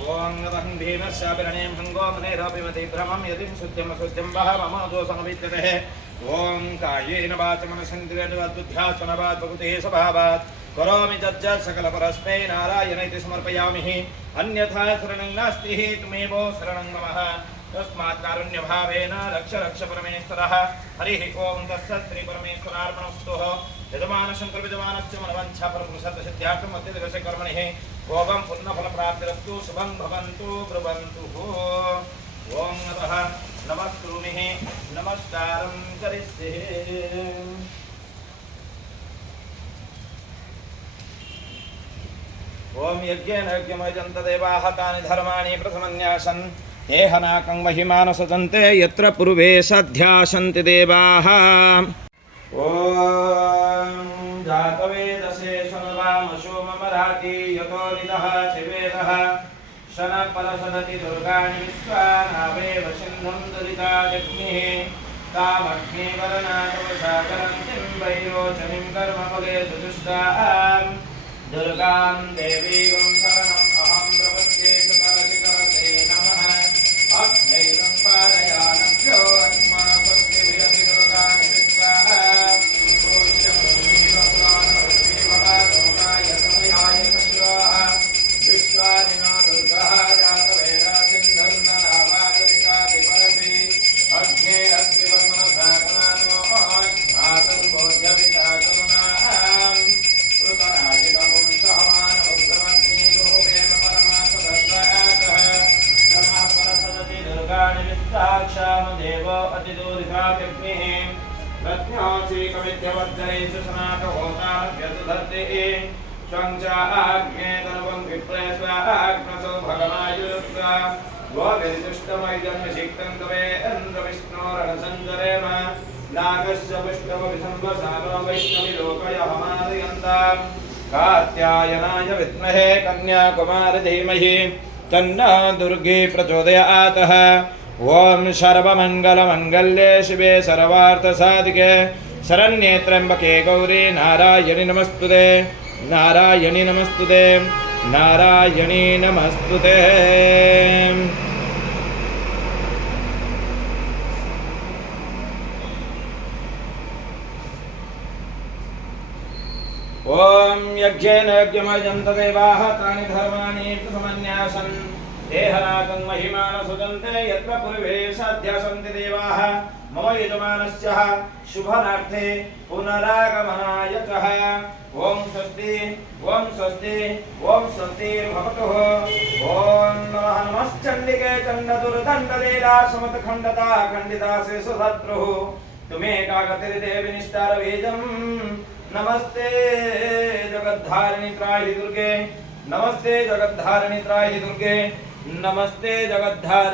ओम नमः भीमस्याभिरणीं हंगो मनेरपिमति भ्रमं यदिं शुद्ध्यमशुद्ध्यं वह मम दोषमविद्यते। ओम कायेन वाचा मनसेन्द्रियेर्वाद्बुद्ध्यात्मना प्रकृतेः स्वभावात् करोमि तज्ज सकलपरस्मै नारायणेति समर्पयामि। अन्यथा शरणं नास्ति त्वमेव शरणं मम। तस्मात् कारुण्यभावेन रक्ष रक्ष परमेश्वरः। हरिः ओम तस्सत् श्री परमेश्वरार्पणमस्तु। यजमानशङ्करविजमानश्च मनवञ्छा परपुरुषार्थसिद्ध्यार्थम् अद्य दिवसे कर्मणिः भोगं पुण्यफलप्राप्तिरस्तु शुभं भवन्तु ब्रुवन्तु। ओम नमः नमस्कृमिः नमस्कारं करिष्ये। ओम यज्ञेन यज्ञमयजन्त देवाः तानि धर्माणि प्रथमन्यासन् एहनाकं महिमानसजन्ते यत्र पूर्वे सध्यासन्ति देवाः। ओम जातवेदसे शृण्वामशो ममराति यतो निदः चिवेदः शनपरसदति दुर्गाणि विश्वानावेव सिन्धुं दुरिताजग्निः तामग्निवरनाथवसाकरन्तीं वैरोचनीं कर्मफले सुदुष्टाम् दुर्गां देवीं शरणम् अहं प्रपद्ये सुकरसिकरसे नमः। अग्ने संपादयानभ्यो अस्माकं दुर्गाणि विश्वाः पुरुषमुनिवपुराणवृत्तिमवालोकाय समयाय संयोः विश्वानिनो दुर्गः जातवेदा सिन्धुर्नरावादरिताभिपरति अग्ने अस्मिवर्मनसा गुणानो आत्मातर्बोध्यविता करुणाम् ऋतराजितवं सहमानवग्रमग्निगुहुवेम परमासदस्वातः नमः परसदति दुर्गाणि विस्ताक्षामदेव अतिदूरिताग्निः रत्न्योऽसीकविद्यवर्जयेषु सनातहोताभ्यसुधर्तिः स्वं च आग्ने तनुवं विप्रे स्वाग्नसो भगवायुस्वा गोविर्दुष्टमैजन्मशिक्तं कवेन्द्रविष्णोरणसञ्जरेम नागस्य पुष्पमभिसंवसानो वैष्णविलोकयहमादयन्ताम् कात्यायनाय विद्महे कन्याकुमारी धीमहि तन्नो दुर्गी प्रचोदयात्। ओम सर्वमङ्गलमङ्गल्ये शिवे सर्वार्थसाधिके शरण्ये त्र्यम्बके गौरी नारायणि नमस्तुते नारायणि नमस्तुते नारायणि नमस्तुते। ओम यज्ञेन यज्ञमयजन्त देवाः तानि धर्माणि प्रथमन्यासन् एहनाकं महिमानसुजन्ते यत्र पूर्वे सध्यासन्ति देवाः मम यजमानस्य शुभनार्थे पुनरागमनाय च। ओम स्वस्ति ओम स्वस्ति ओम स्वस्तिर्भवतु। ओम नमः नमश्चण्डिके चण्डदुर्दण्डलीला समतखण्डता खण्डिता शेषशत्रुः तुमेकागतिर्देवि निष्ठारबीजम्। नमस्ते जगद्धारिणि त्राहि दुर्गे नमस्ते जगद्धारिणि त्राहि दुर्गे नमस्ते जगद्धारिणि।